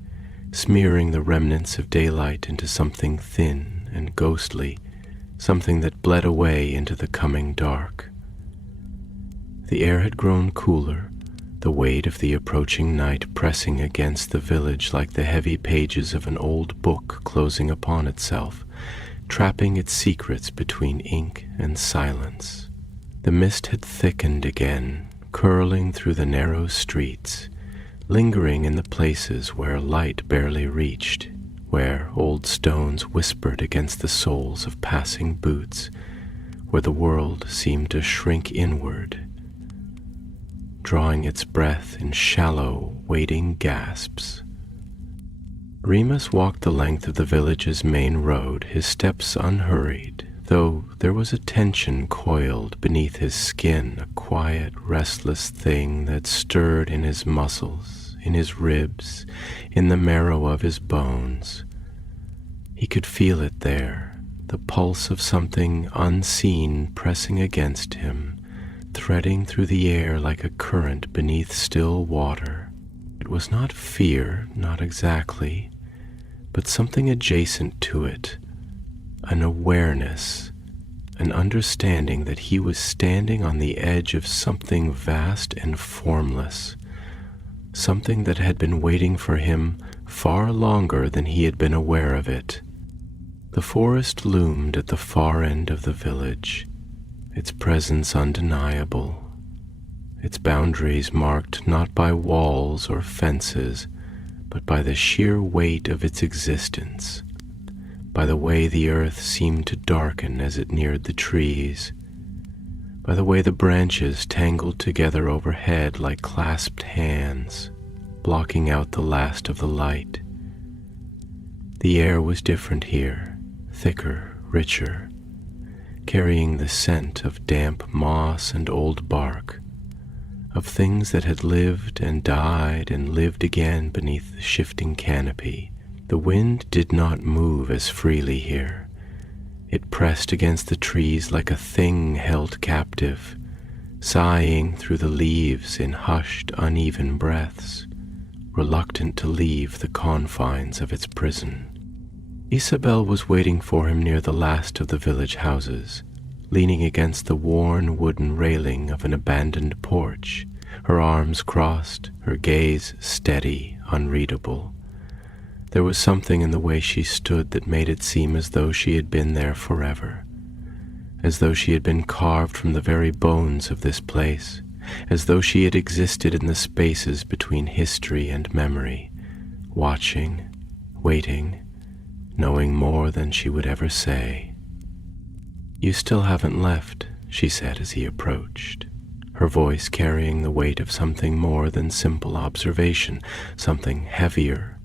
smearing the remnants of daylight into something thin and ghostly, something that bled away into the coming dark. The air had grown cooler, the weight of the approaching night pressing against the village like the heavy pages of an old book closing upon itself, trapping its secrets between ink and silence. The mist had thickened again, curling through the narrow streets, lingering in the places where light barely reached, where old stones whispered against the soles of passing boots, where the world seemed to shrink inward, drawing its breath in shallow, waiting gasps. Remus walked the length of the village's main road, his steps unhurried, though there was a tension coiled beneath his skin, a quiet, restless thing that stirred in his muscles, in his ribs, in the marrow of his bones. He could feel it there, the pulse of something unseen pressing against him, threading through the air like a current beneath still water. It was not fear, not exactly, but something adjacent to it, an awareness, an understanding that he was standing on the edge of something vast and formless, something that had been waiting for him far longer than he had been aware of it. The forest loomed at the far end of the village, its presence undeniable, its boundaries marked not by walls or fences, but by the sheer weight of its existence, by the way the earth seemed to darken as it neared the trees, by the way the branches tangled together overhead like clasped hands, blocking out the last of the light. The air was different here, thicker, richer, carrying the scent of damp moss and old bark, of things that had lived and died and lived again beneath the shifting canopy. The wind did not move as freely here. It pressed against the trees like a thing held captive, sighing through the leaves in hushed, uneven breaths, reluctant to leave the confines of its prison. Isabel was waiting for him near the last of the village houses, leaning against the worn wooden railing of an abandoned porch, her arms crossed, her gaze steady, unreadable. There was something in the way she stood that made it seem as though she had been there forever, as though she had been carved from the very bones of this place, as though she had existed in the spaces between history and memory, watching, waiting, knowing more than she would ever say. "You still haven't left," she said as he approached, her voice carrying the weight of something more than simple observation, something heavier,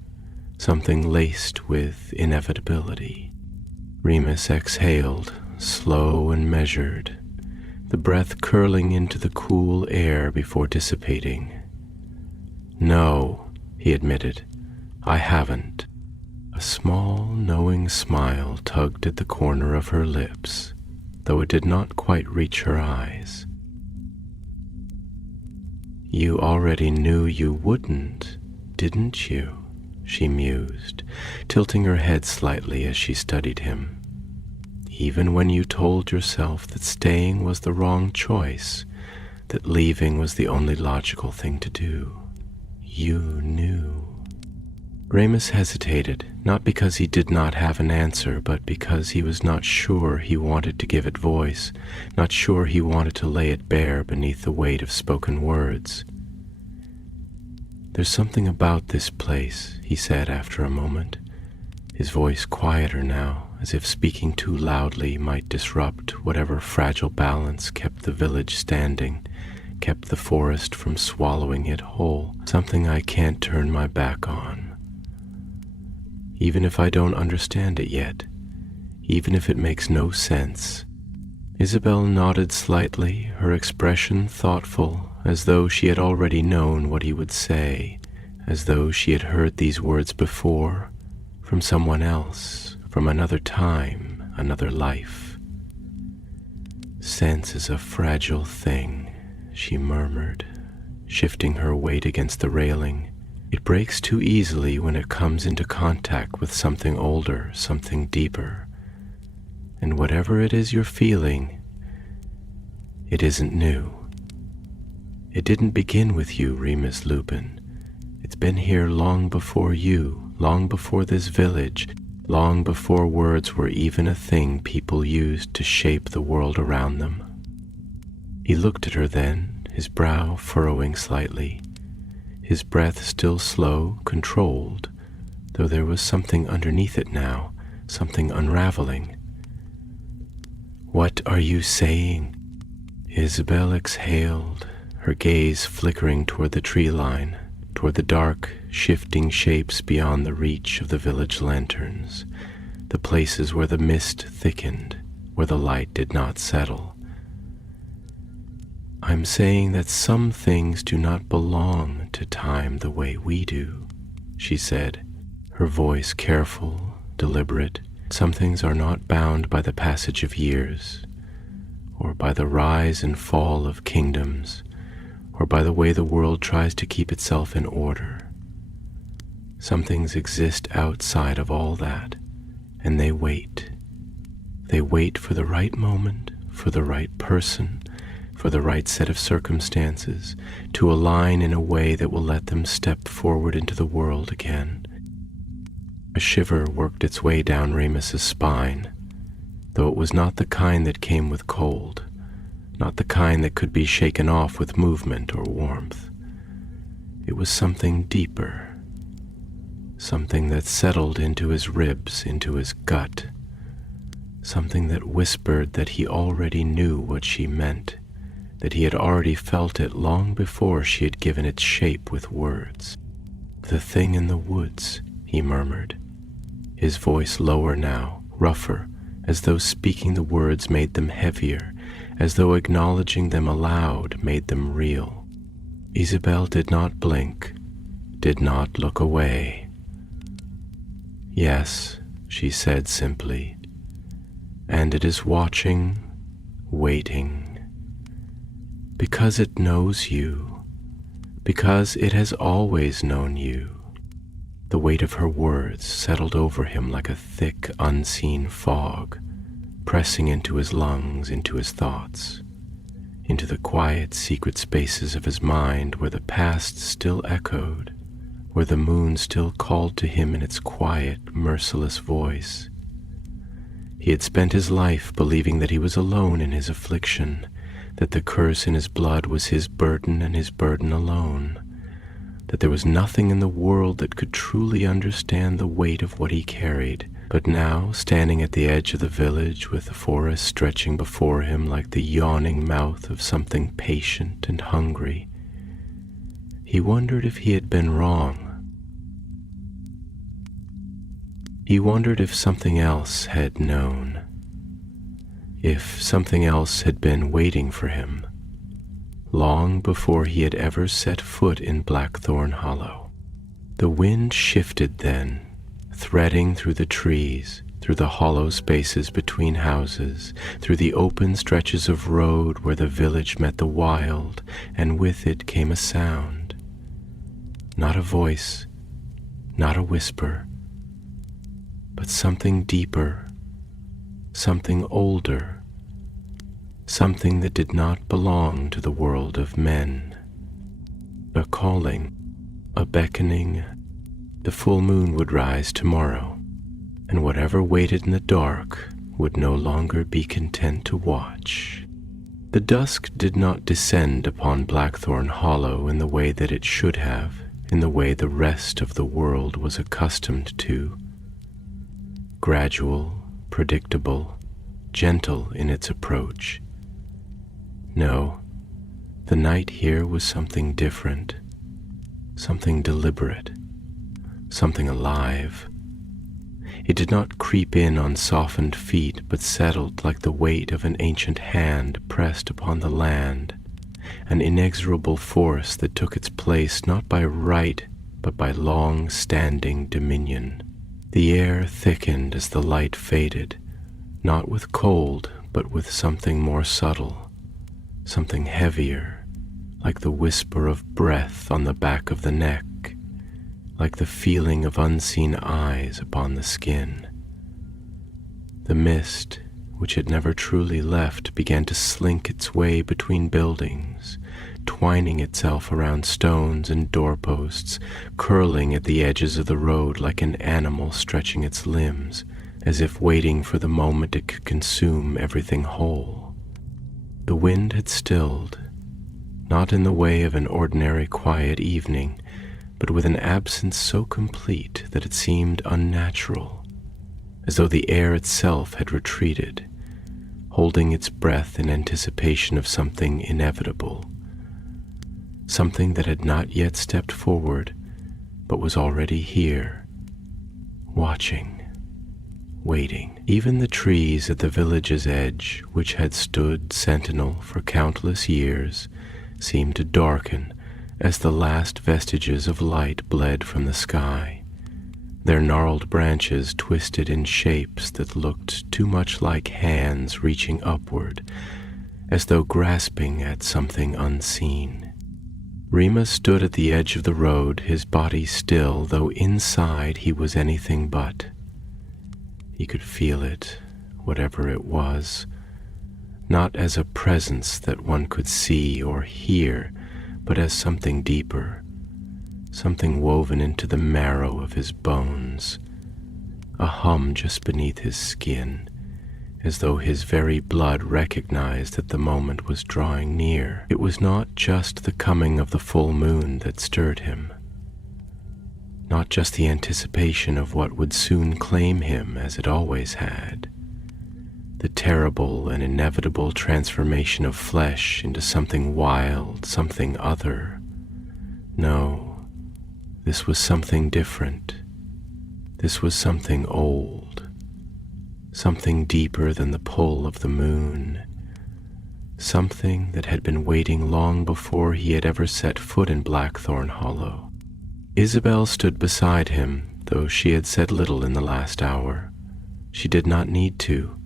something laced with inevitability. Remus exhaled, slow and measured, the breath curling into the cool air before dissipating. "No," he admitted, "I haven't." A small, knowing smile tugged at the corner of her lips, though it did not quite reach her eyes. "You already knew you wouldn't, didn't you?" she mused, tilting her head slightly as she studied him. "Even when you told yourself that staying was the wrong choice, that leaving was the only logical thing to do, you knew." Remus hesitated, not because he did not have an answer, but because he was not sure he wanted to give it voice, not sure he wanted to lay it bare beneath the weight of spoken words. "There's something about this place," he said after a moment, his voice quieter now, as if speaking too loudly might disrupt whatever fragile balance kept the village standing, kept the forest from swallowing it whole, "something I can't turn my back on. Even if I don't understand it yet, even if it makes no sense." Isabel nodded slightly, her expression thoughtful, as though she had already known what he would say, as though she had heard these words before, from someone else, from another time, another life. "Sense is a fragile thing," she murmured, shifting her weight against the railing. "It breaks too easily when it comes into contact with something older, something deeper. And whatever it is you're feeling, it isn't new. It didn't begin with you, Remus Lupin. It's been here long before you, long before this village, long before words were even a thing people used to shape the world around them." He looked at her then, his brow furrowing slightly, his breath still slow, controlled, though there was something underneath it now, something unraveling. "What are you saying?" Isabel exhaled, her gaze flickering toward the tree line, toward the dark, shifting shapes beyond the reach of the village lanterns, the places where the mist thickened, where the light did not settle. "I'm saying that some things do not belong to time the way we do," she said, her voice careful, deliberate. "Some things are not bound by the passage of years, or by the rise and fall of kingdoms, or by the way the world tries to keep itself in order. Some things exist outside of all that, and they wait. They wait for the right moment, for the right person, for the right set of circumstances, to align in a way that will let them step forward into the world again." A shiver worked its way down Remus's spine, though it was not the kind that came with cold, not the kind that could be shaken off with movement or warmth. It was something deeper, something that settled into his ribs, into his gut, something that whispered that he already knew what she meant, that he had already felt it long before she had given it shape with words. "The thing in the woods," he murmured, his voice lower now, rougher, as though speaking the words made them heavier, as though acknowledging them aloud made them real. Isabel did not blink, did not look away. "Yes," she said simply, "and it is watching, waiting, because it knows you, because it has always known you." The weight of her words settled over him like a thick, unseen fog, pressing into his lungs, into his thoughts, into the quiet, secret spaces of his mind where the past still echoed, where the moon still called to him in its quiet, merciless voice. He had spent his life believing that he was alone in his affliction, that the curse in his blood was his burden and his burden alone, that there was nothing in the world that could truly understand the weight of what he carried. But now, standing at the edge of the village with the forest stretching before him like the yawning mouth of something patient and hungry, he wondered if he had been wrong. He wondered if something else had known. if something else had been waiting for him, long before he had ever set foot in Blackthorn Hollow. The wind shifted then, threading through the trees, through the hollow spaces between houses, through the open stretches of road where the village met the wild, and with it came a sound. Not a voice, not a whisper, but something deeper, something older, something that did not belong to the world of men. A calling, a beckoning. The full moon would rise tomorrow, and whatever waited in the dark would no longer be content to watch. The dusk did not descend upon Blackthorn Hollow in the way that it should have, in the way the rest of the world was accustomed to. Gradual, predictable, gentle in its approach. No, the night here was something different, something deliberate, something alive. It did not creep in on softened feet, but settled like the weight of an ancient hand pressed upon the land, an inexorable force that took its place not by right, but by long-standing dominion. The air thickened as the light faded, not with cold, but with something more subtle, something heavier, like the whisper of breath on the back of the neck, like the feeling of unseen eyes upon the skin. The mist, which had never truly left, began to slink its way between buildings, twining itself around stones and doorposts, curling at the edges of the road like an animal stretching its limbs, as if waiting for the moment it could consume everything whole. The wind had stilled, not in the way of an ordinary quiet evening, but with an absence so complete that it seemed unnatural, as though the air itself had retreated, holding its breath in anticipation of something inevitable, something that had not yet stepped forward, but was already here, watching, waiting. Even the trees at the village's edge, which had stood sentinel for countless years, seemed to darken as the last vestiges of light bled from the sky. Their gnarled branches twisted in shapes that looked too much like hands reaching upward, as though grasping at something unseen. Remus stood at the edge of the road, his body still, though inside he was anything but. He could feel it, whatever it was, not as a presence that one could see or hear, but as something deeper, something woven into the marrow of his bones, a hum just beneath his skin, as though his very blood recognized that the moment was drawing near. It was not just the coming of the full moon that stirred him, not just the anticipation of what would soon claim him as it always had, the terrible and inevitable transformation of flesh into something wild, something other. No, this was something different. This was something old, something deeper than the pull of the moon, something that had been waiting long before he had ever set foot in Blackthorn Hollow. Isabel stood beside him, though she had said little in the last hour. She did not need to.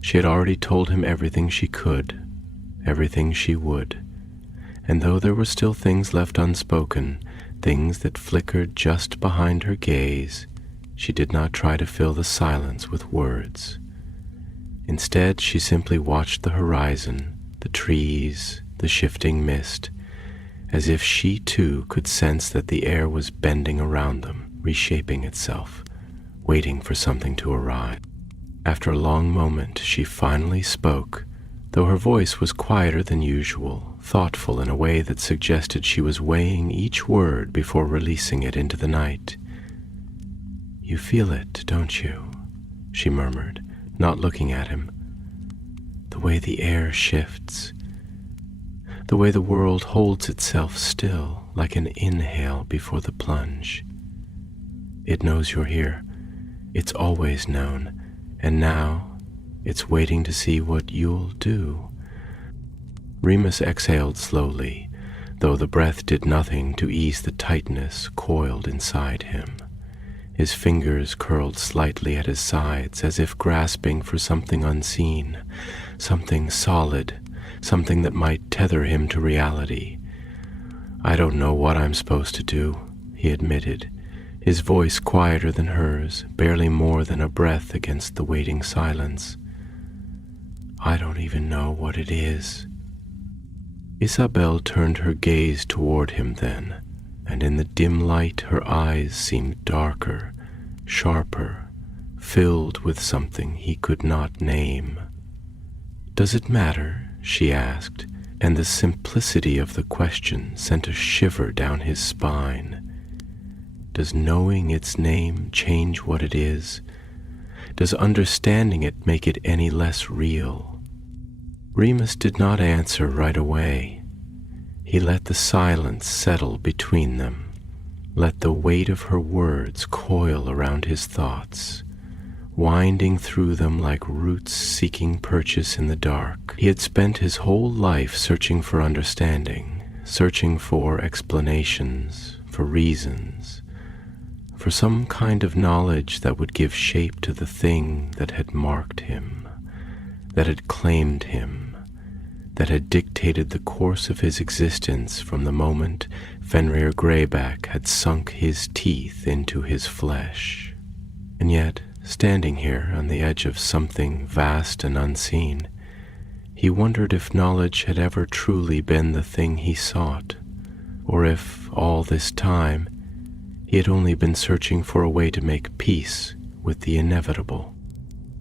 She had already told him everything she could, everything she would, and though there were still things left unspoken, things that flickered just behind her gaze, she did not try to fill the silence with words. Instead, she simply watched the horizon, the trees, the shifting mist, as if she too could sense that the air was bending around them, reshaping itself, waiting for something to arrive. After a long moment, she finally spoke, though her voice was quieter than usual, thoughtful in a way that suggested she was weighing each word before releasing it into the night. "You feel it, don't you?" she murmured, not looking at him. "The way the air shifts, the way the world holds itself still, like an inhale before the plunge. It knows you're here. It's always known. And now, It's waiting to see what you'll do." Remus exhaled slowly, though the breath did nothing to ease the tightness coiled inside him. His fingers curled slightly at his sides as if grasping for something unseen, something solid, something that might tether him to reality. "I don't know what I'm supposed to do," he admitted, his voice quieter than hers, barely more than a breath against the waiting silence. "I don't even know what it is." Isabel turned her gaze toward him then, and in the dim light her eyes seemed darker, sharper, filled with something he could not name. "Does it matter?" she asked, and the simplicity of the question sent a shiver down his spine. Does knowing its name change what it is? Does understanding it make it any less real? Remus did not answer right away. He let the silence settle between them, let the weight of her words coil around his thoughts, winding through them like roots seeking purchase in the dark. He had spent his whole life searching for understanding, searching for explanations, for reasons, for some kind of knowledge that would give shape to the thing that had marked him, that had claimed him, that had dictated the course of his existence from the moment Fenrir Greyback had sunk his teeth into his flesh. And yet, standing here on the edge of something vast and unseen, he wondered if knowledge had ever truly been the thing he sought, or if, all this time, he had only been searching for a way to make peace with the inevitable.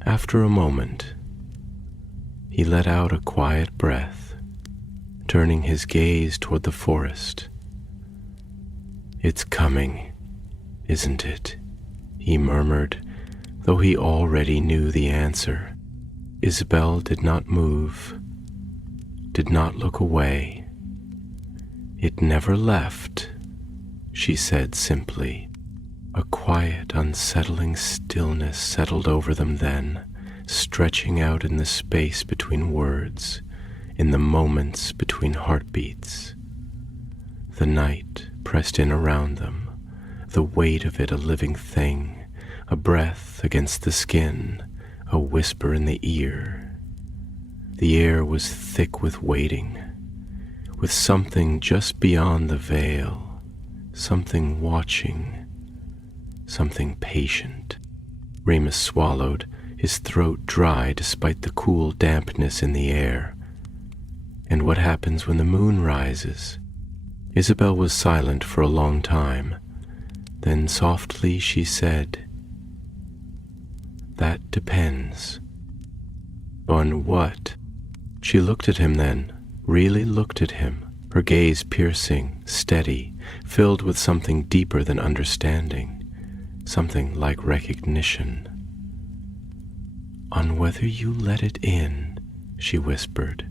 After a moment, he let out a quiet breath, turning his gaze toward the forest. "It's coming, isn't it?" he murmured, though he already knew the answer. Isabel did not move, did not look away. "It never left," she said simply. A quiet, unsettling stillness settled over them then, stretching out in the space between words, in the moments between heartbeats. The night pressed in around them, the weight of it a living thing, a breath against the skin, a whisper in the ear. The air was thick with waiting, with something just beyond the veil, something watching, something patient. Remus swallowed, his throat dry despite the cool dampness in the air. "And what happens when the moon rises?" Isabel was silent for a long time. Then softly she said, "That depends." "On what?" She looked at him then, really looked at him, her gaze piercing, steady, filled with something deeper than understanding, something like recognition. "On whether you let it in," she whispered.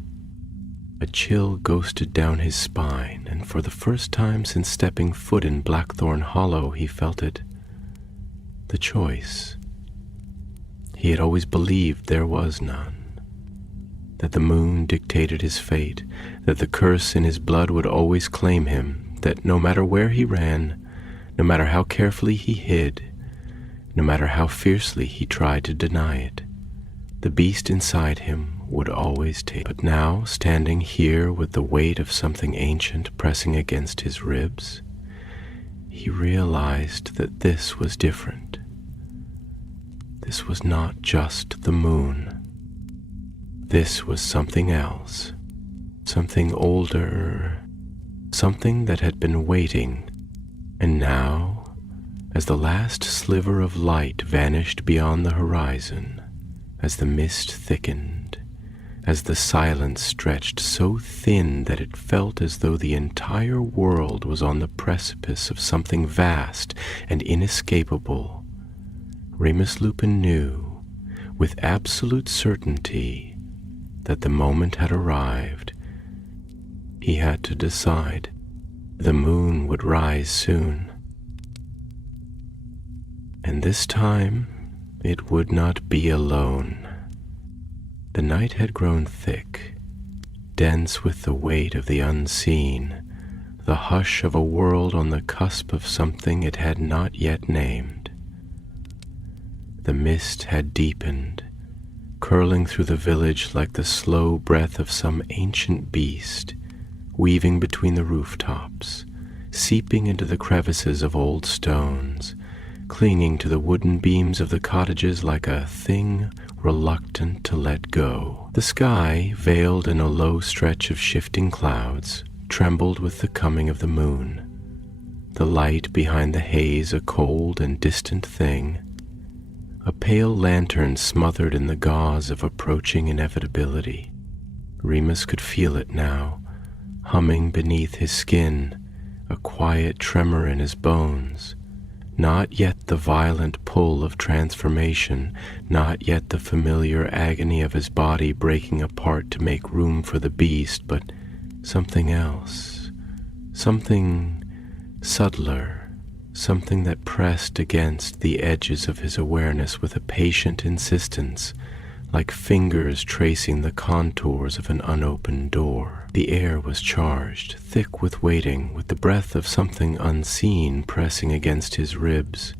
A chill ghosted down his spine, and for the first time since stepping foot in Blackthorn Hollow he felt it. The choice. He had always believed there was none, that the moon dictated his fate, that the curse in his blood would always claim him, that no matter where he ran, no matter how carefully he hid, no matter how fiercely he tried to deny it, the beast inside him would always take. But now, standing here with the weight of something ancient pressing against his ribs, he realized that this was different. This was not just the moon. This was something else, something older, something that had been waiting, and now, as the last sliver of light vanished beyond the horizon, as the mist thickened, as the silence stretched so thin that it felt as though the entire world was on the precipice of something vast and inescapable, Remus Lupin knew, with absolute certainty, that the moment had arrived. He had to decide. The moon would rise soon. And this time, it would not be alone. The night had grown thick, dense with the weight of the unseen, the hush of a world on the cusp of something it had not yet named. The mist had deepened, curling through the village like the slow breath of some ancient beast, weaving between the rooftops, seeping into the crevices of old stones, clinging to the wooden beams of the cottages like a thing reluctant to let go. The sky, veiled in a low stretch of shifting clouds, trembled with the coming of the moon. The light behind the haze a cold and distant thing, a pale lantern smothered in the gauze of approaching inevitability. Remus could feel it now, humming beneath his skin, a quiet tremor in his bones. Not yet the violent pull of transformation, not yet the familiar agony of his body breaking apart to make room for the beast, but something else, something subtler, something that pressed against the edges of his awareness with a patient insistence, like fingers tracing the contours of an unopened door. The air was charged, thick with waiting, with the breath of something unseen pressing against his ribs.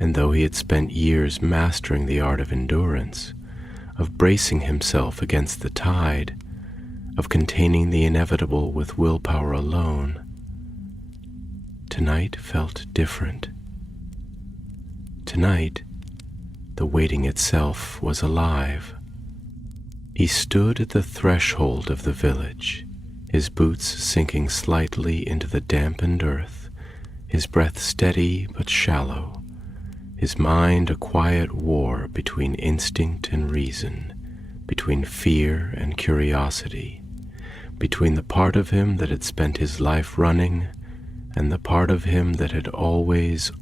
And though he had spent years mastering the art of endurance, of bracing himself against the tide, of containing the inevitable with willpower alone, tonight felt different. Tonight, the waiting itself was alive. He stood at the threshold of the village, his boots sinking slightly into the dampened earth, his breath steady but shallow, his mind a quiet war between instinct and reason, between fear and curiosity, between the part of him that had spent his life running and the part of him that had always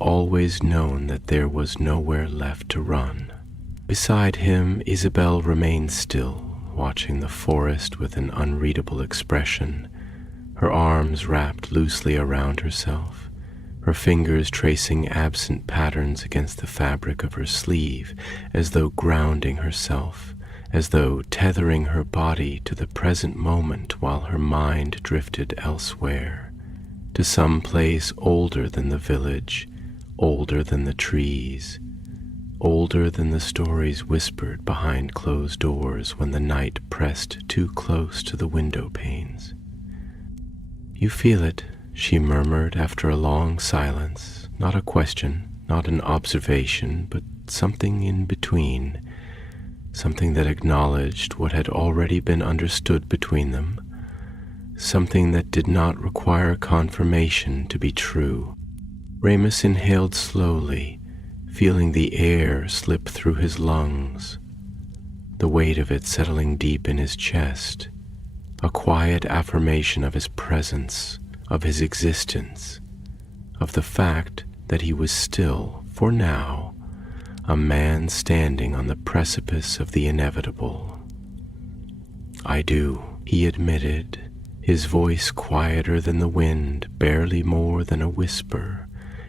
known that there was nowhere left to run. Beside him, Isabel remained still, watching the forest with an unreadable expression, her arms wrapped loosely around herself, her fingers tracing absent patterns against the fabric of her sleeve, as though grounding herself, as though tethering her body to the present moment while her mind drifted elsewhere, to some place older than the village, older than the trees, older than the stories whispered behind closed doors when the night pressed too close to the window panes. "You feel it," she murmured after a long silence, not a question, not an observation, but something in between, something that acknowledged what had already been understood between them, something that did not require confirmation to be true. Remus inhaled slowly, feeling the air slip through his lungs, the weight of it settling deep in his chest, a quiet affirmation of his presence, of his existence, of the fact that he was still, for now, a man standing on the precipice of the inevitable. "I do," he admitted, his voice quieter than the wind, barely more than a whisper,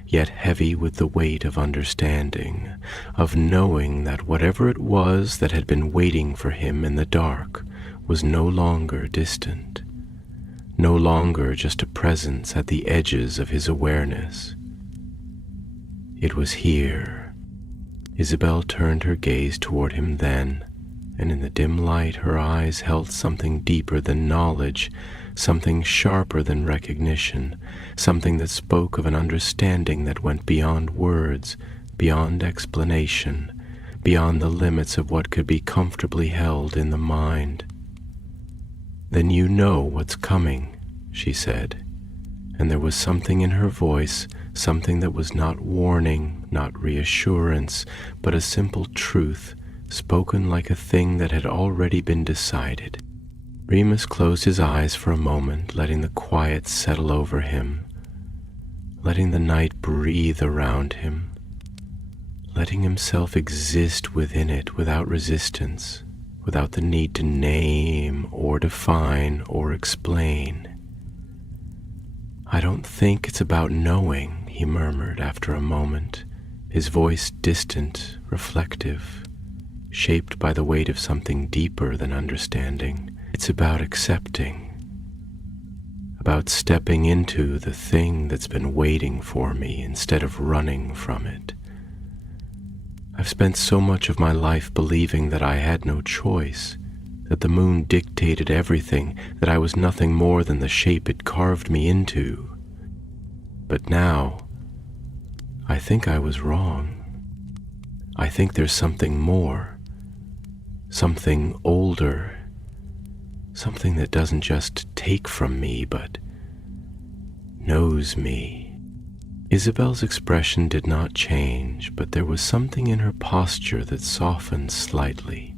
yet heavy with the weight of understanding, of knowing that whatever it was that had been waiting for him in the dark was no longer distant, no longer just a presence at the edges of his awareness. It was here. Isabel turned her gaze toward him then, and in the dim light her eyes held something deeper than knowledge, something sharper than recognition, something that spoke of an understanding that went beyond words, beyond explanation, beyond the limits of what could be comfortably held in the mind. "Then you know what's coming," she said, and there was something in her voice, something that was not warning, not reassurance, but a simple truth, spoken like a thing that had already been decided. Remus closed his eyes for a moment, letting the quiet settle over him, letting the night breathe around him, letting himself exist within it without resistance, without the need to name or define or explain. "I don't think it's about knowing," he murmured after a moment, his voice distant, reflective. shaped by the weight of something deeper than understanding. It's about accepting, about stepping into the thing that's been waiting for me instead of running from it. I've spent so much of my life believing that I had no choice, that the moon dictated everything, that I was nothing more than the shape it carved me into. But now, I think I was wrong. I think there's something more, something older, something that doesn't just take from me, but knows me. Isabel's expression did not change, but there was something in her posture that softened slightly,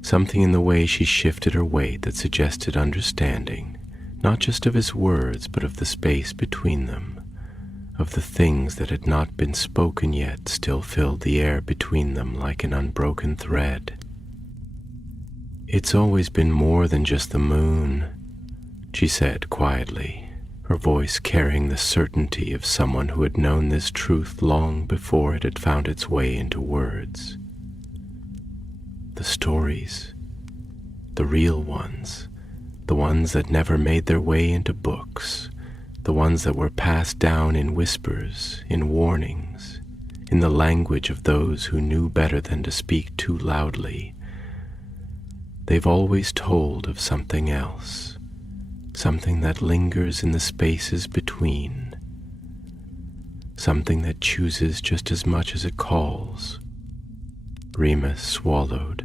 something in the way she shifted her weight that suggested understanding, not just of his words, but of the space between them, of the things that had not been spoken yet still filled the air between them like an unbroken thread. "It's always been more than just the moon," she said quietly, her voice carrying the certainty of someone who had known this truth long before it had found its way into words. "The stories, the real ones, the ones that never made their way into books, the ones that were passed down in whispers, in warnings, in the language of those who knew better than to speak too loudly. They've always told of something else, something that lingers in the spaces between, something that chooses just as much as it calls." Remus swallowed,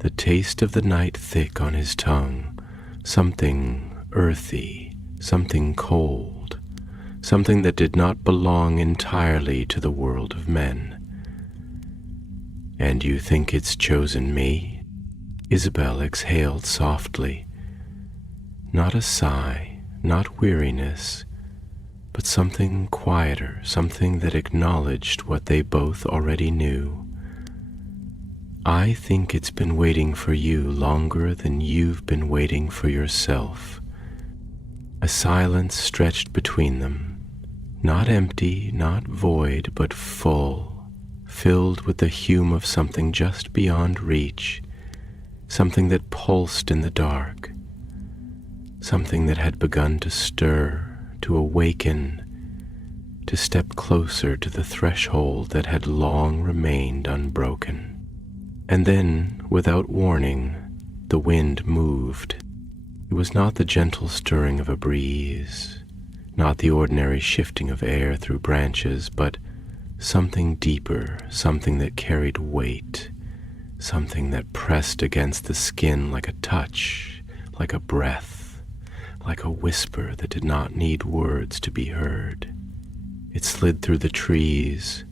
the taste of the night thick on his tongue, something earthy, something cold, something that did not belong entirely to the world of men. "And you think it's chosen me?" Isabel exhaled softly. Not a sigh, not weariness, but something quieter, something that acknowledged what they both already knew. "I think it's been waiting for you longer than you've been waiting for yourself." A silence stretched between them, not empty, not void, but full, filled with the hum of something just beyond reach, something that pulsed in the dark, something that had begun to stir, to awaken, to step closer to the threshold that had long remained unbroken. And then, without warning, the wind moved. It was not the gentle stirring of a breeze, not the ordinary shifting of air through branches, but something deeper, something that carried weight, something that pressed against the skin like a touch, like a breath, like a whisper that did not need words to be heard. It slid through the trees,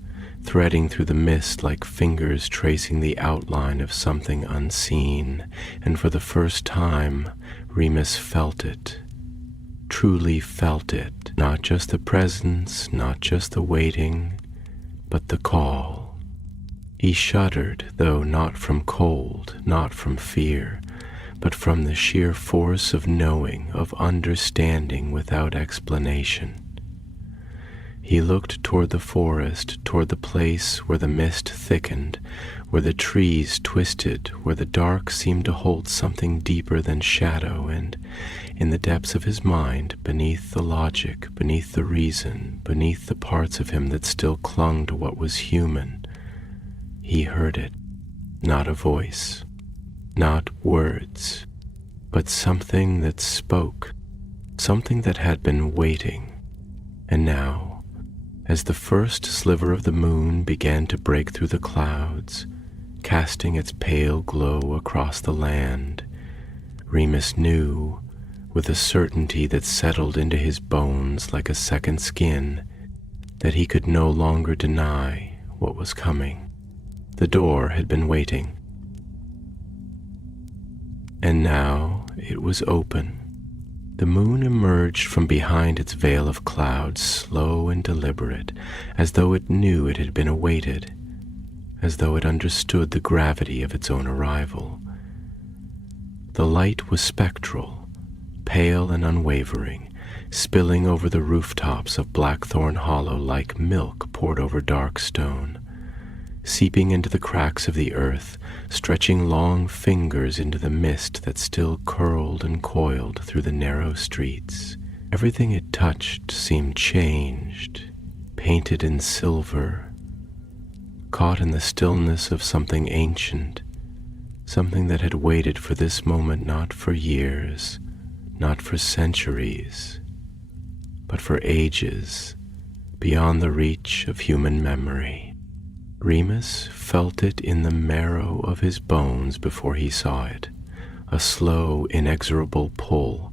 threading through the mist like fingers tracing the outline of something unseen, and for the first time, Remus felt it, truly felt it, not just the presence, not just the waiting, but the call. He shuddered, though not from cold, not from fear, but from the sheer force of knowing, of understanding without explanation. He looked toward the forest, toward the place where the mist thickened, where the trees twisted, where the dark seemed to hold something deeper than shadow, and in the depths of his mind, beneath the logic, beneath the reason, beneath the parts of him that still clung to what was human, he heard it, not a voice, not words, but something that spoke, something that had been waiting. And now, as the first sliver of the moon began to break through the clouds, casting its pale glow across the land, Remus knew, with a certainty that settled into his bones like a second skin, that he could no longer deny what was coming. The door had been waiting. And now it was open. The moon emerged from behind its veil of clouds, slow and deliberate, as though it knew it had been awaited, as though it understood the gravity of its own arrival. The light was spectral, pale and unwavering, spilling over the rooftops of Blackthorn Hollow like milk poured over dark stone. seeping into the cracks of the earth, stretching long fingers into the mist that still curled and coiled through the narrow streets. Everything it touched seemed changed, painted in silver, caught in the stillness of something ancient, something that had waited for this moment not for years, not for centuries, but for ages, beyond the reach of human memory. Remus felt it in the marrow of his bones before he saw it, a slow, inexorable pull,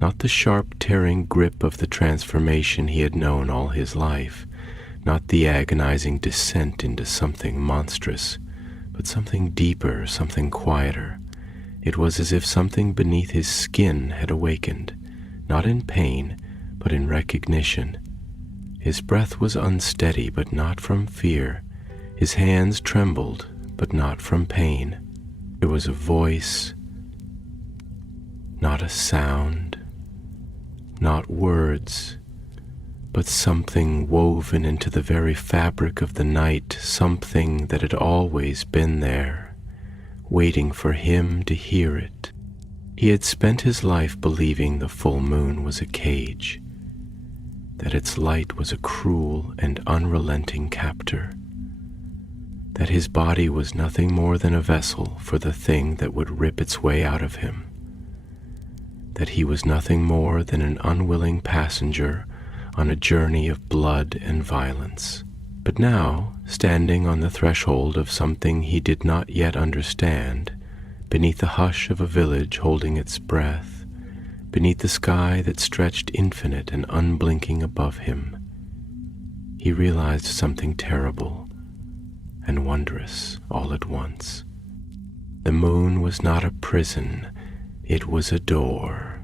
not the sharp, tearing grip of the transformation he had known all his life, not the agonizing descent into something monstrous, but something deeper, something quieter. It was as if something beneath his skin had awakened, not in pain, but in recognition. His breath was unsteady, but not from fear. His hands trembled, but not from pain. It was a voice, not a sound, not words, but something woven into the very fabric of the night, something that had always been there, waiting for him to hear it. He had spent his life believing the full moon was a cage, that its light was a cruel and unrelenting captor, that his body was nothing more than a vessel for the thing that would rip its way out of him, that he was nothing more than an unwilling passenger on a journey of blood and violence. But now, standing on the threshold of something he did not yet understand, beneath the hush of a village holding its breath, beneath the sky that stretched infinite and unblinking above him, he realized something terrible and wondrous all at once. The moon was not a prison, it was a door.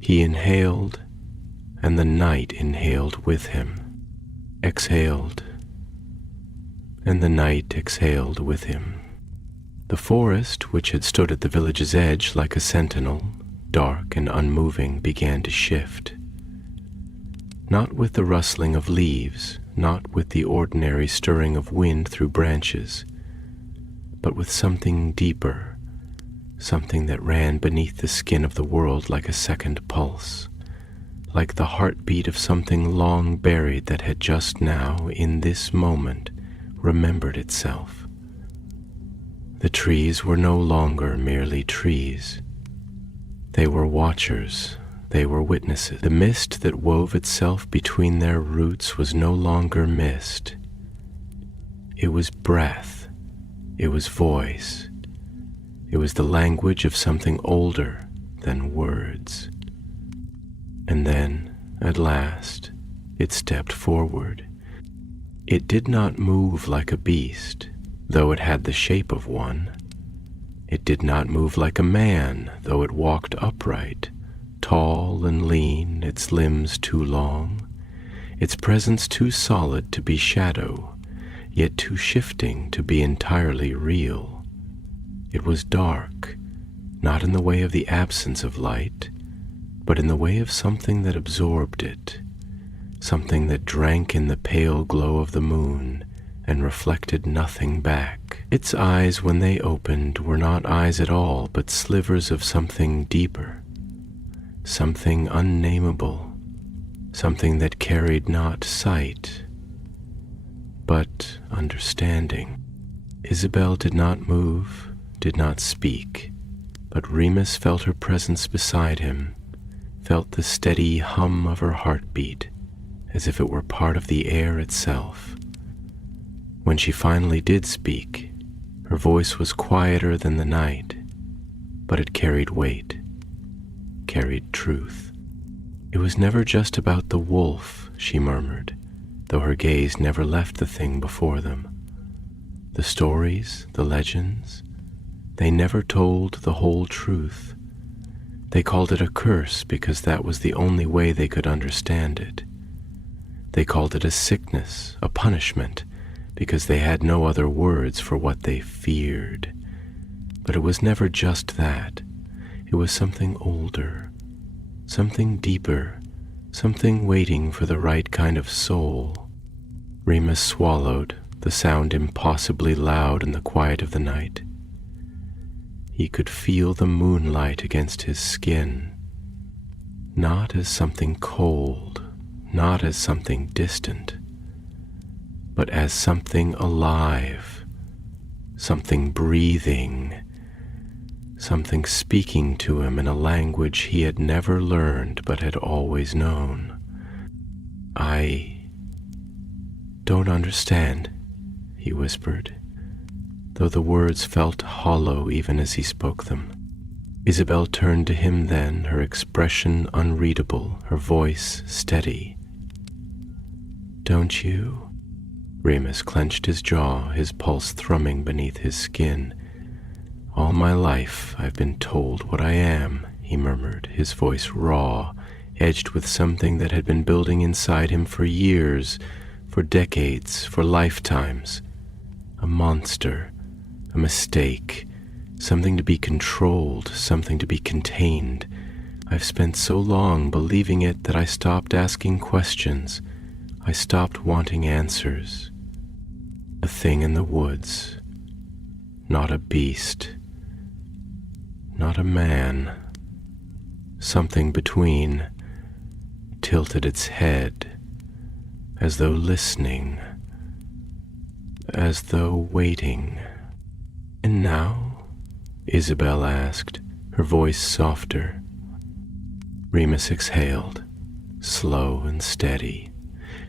He inhaled, and the night inhaled with him, exhaled, and the night exhaled with him. The forest, which had stood at the village's edge like a sentinel, dark and unmoving, began to shift. Not with the rustling of leaves, not with the ordinary stirring of wind through branches, but with something deeper, something that ran beneath the skin of the world like a second pulse, like the heartbeat of something long buried that had just now, in this moment, remembered itself. The trees were no longer merely trees. They were watchers, they were witnesses. The mist that wove itself between their roots was no longer mist. It was breath, it was voice, it was the language of something older than words. And then, at last, it stepped forward. It did not move like a beast, though it had the shape of one. It did not move like a man, though it walked upright, tall and lean, its limbs too long, its presence too solid to be shadow, yet too shifting to be entirely real. It was dark, not in the way of the absence of light, but in the way of something that absorbed it, something that drank in the pale glow of the moon and reflected nothing back. Its eyes, when they opened, were not eyes at all, but slivers of something deeper, something unnameable, something that carried not sight, but understanding. Isabel did not move, did not speak, but Remus felt her presence beside him, felt the steady hum of her heartbeat, as if it were part of the air itself. When she finally did speak, her voice was quieter than the night, but it carried weight, carried truth. It was never just about the wolf, she murmured, though her gaze never left the thing before them. The stories, the legends, they never told the whole truth. They called it a curse because that was the only way they could understand it. They called it a sickness, a punishment, because they had no other words for what they feared. But it was never just that. It was something older, something deeper, something waiting for the right kind of soul. Remus swallowed, the sound impossibly loud in the quiet of the night. He could feel the moonlight against his skin, not as something cold, not as something distant, but as something alive, something breathing, something speaking to him in a language he had never learned but had always known. "I don't understand," he whispered, though the words felt hollow even as he spoke them. Isabel turned to him then, her expression unreadable, her voice steady. "Don't you?" Remus clenched his jaw, his pulse thrumming beneath his skin. "All my life I've been told what I am," he murmured, his voice raw, edged with something that had been building inside him for years, for decades, for lifetimes. A monster, a mistake, something to be controlled, something to be contained. I've spent so long believing it that I stopped asking questions. I stopped wanting answers. A thing in the woods, not a beast, not a man. Something between tilted its head, as though listening, as though waiting. "And now?" Isabel asked, her voice softer. Remus exhaled, slow and steady,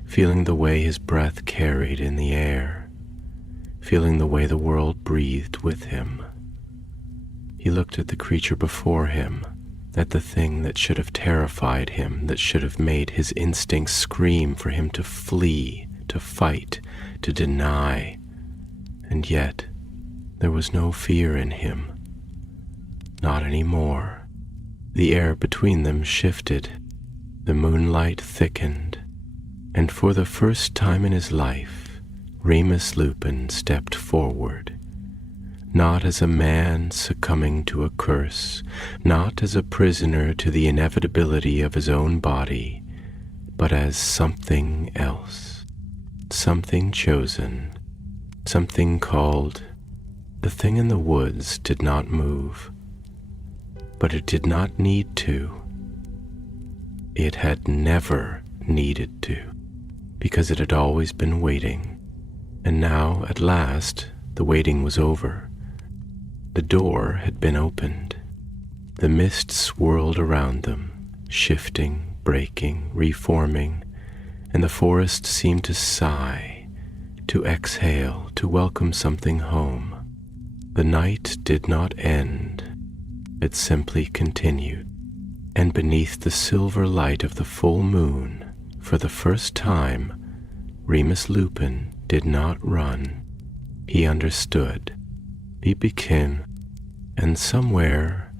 feeling the way his breath carried in the air, feeling the way the world breathed with him. He looked at the creature before him, at the thing that should have terrified him, that should have made his instincts scream for him to flee, to fight, to deny. And yet, there was no fear in him. Not anymore. The air between them shifted. The moonlight thickened. And for the first time in his life, Remus Lupin stepped forward, not as a man succumbing to a curse, not as a prisoner to the inevitability of his own body, but as something else, something chosen, something called. The thing in the woods did not move, but it did not need to. It had never needed to, because it had always been waiting. And now, at last, the waiting was over. The door had been opened. The mist swirled around them, shifting, breaking, reforming, and the forest seemed to sigh, to exhale, to welcome something home. The night did not end. It simply continued. And beneath the silver light of the full moon, for the first time, Remus Lupin did not run. He understood. He became, and somewhere,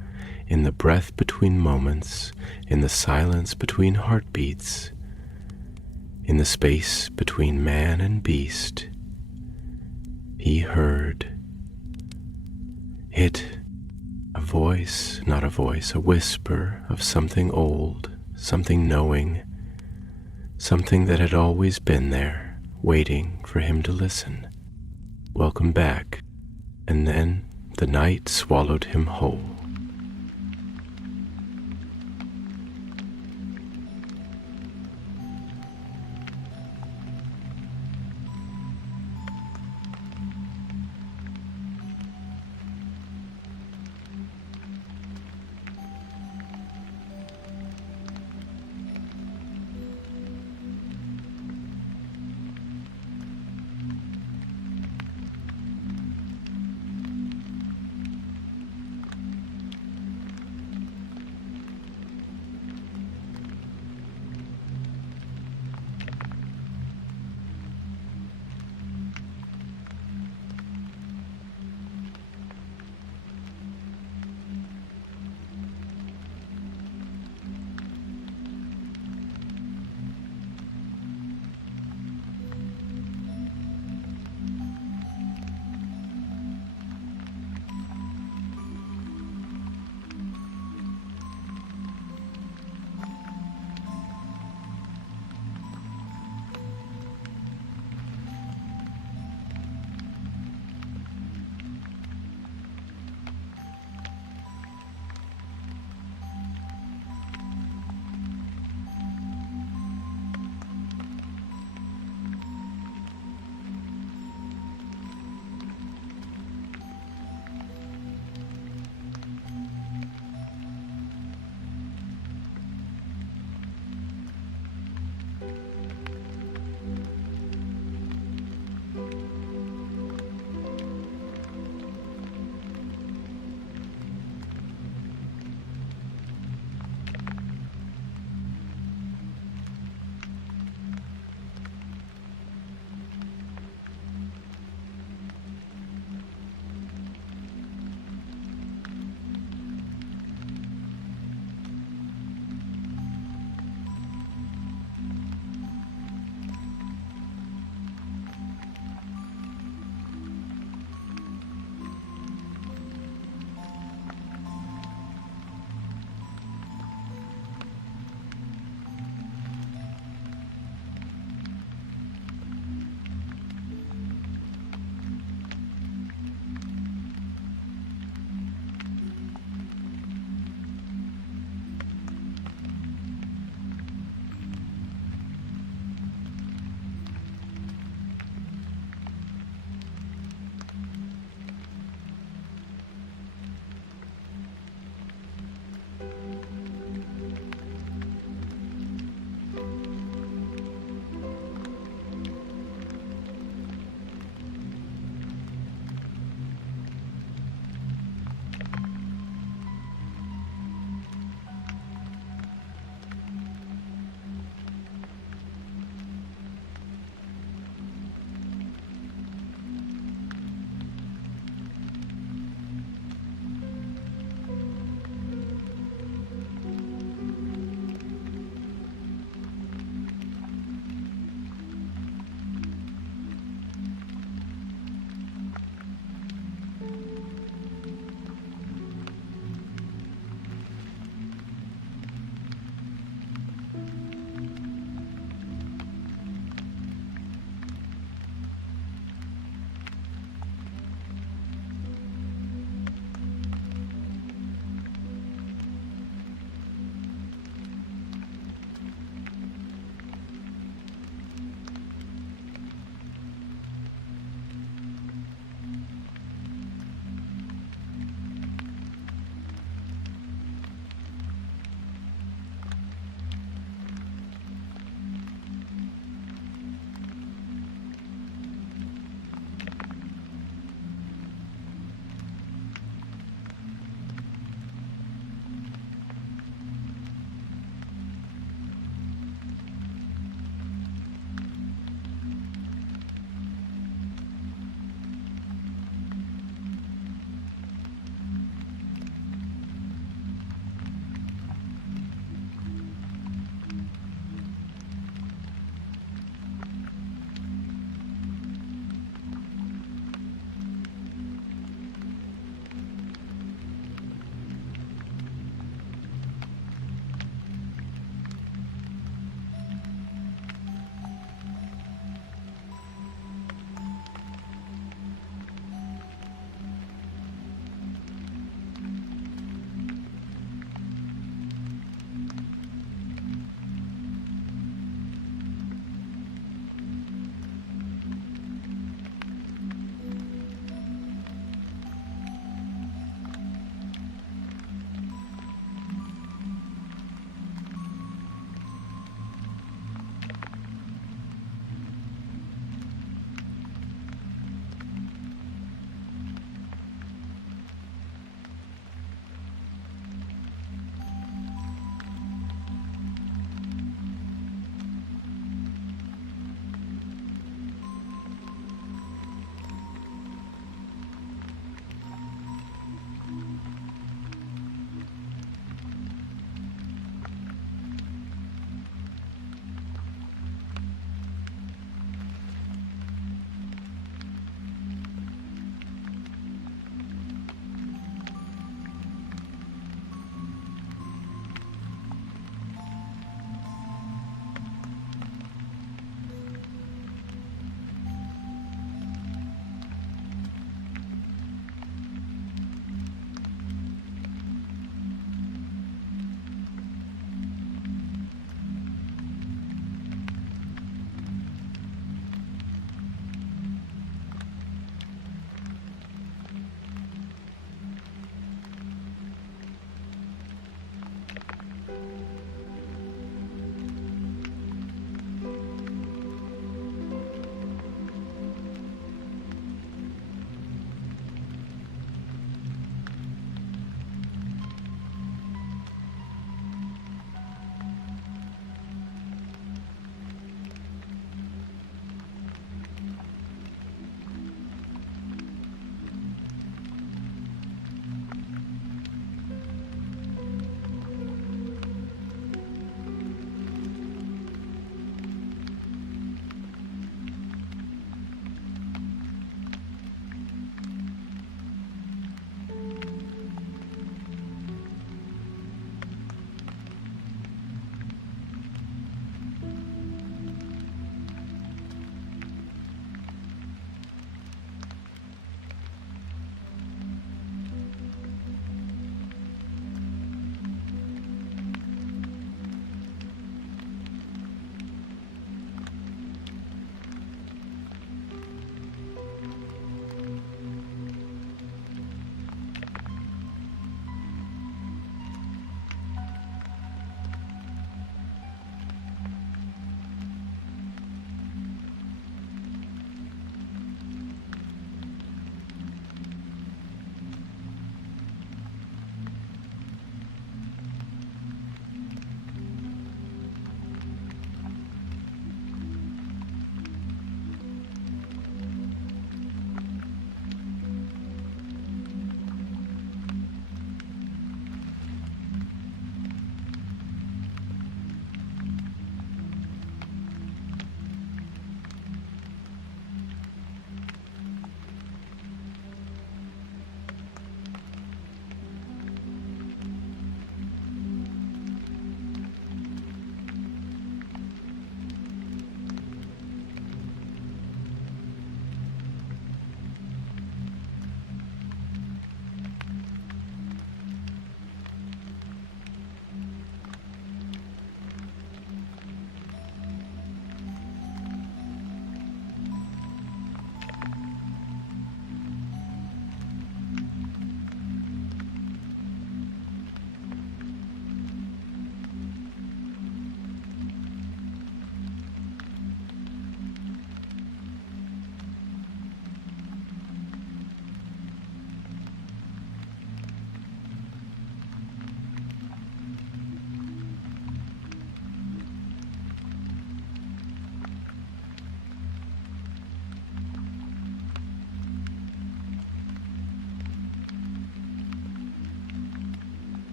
in the breath between moments, in the silence between heartbeats, in the space between man and beast, he heard it. A voice, not a voice, a whisper of something old, something knowing, something that had always been there, waiting for him to listen. Welcome back. And then the night swallowed him whole.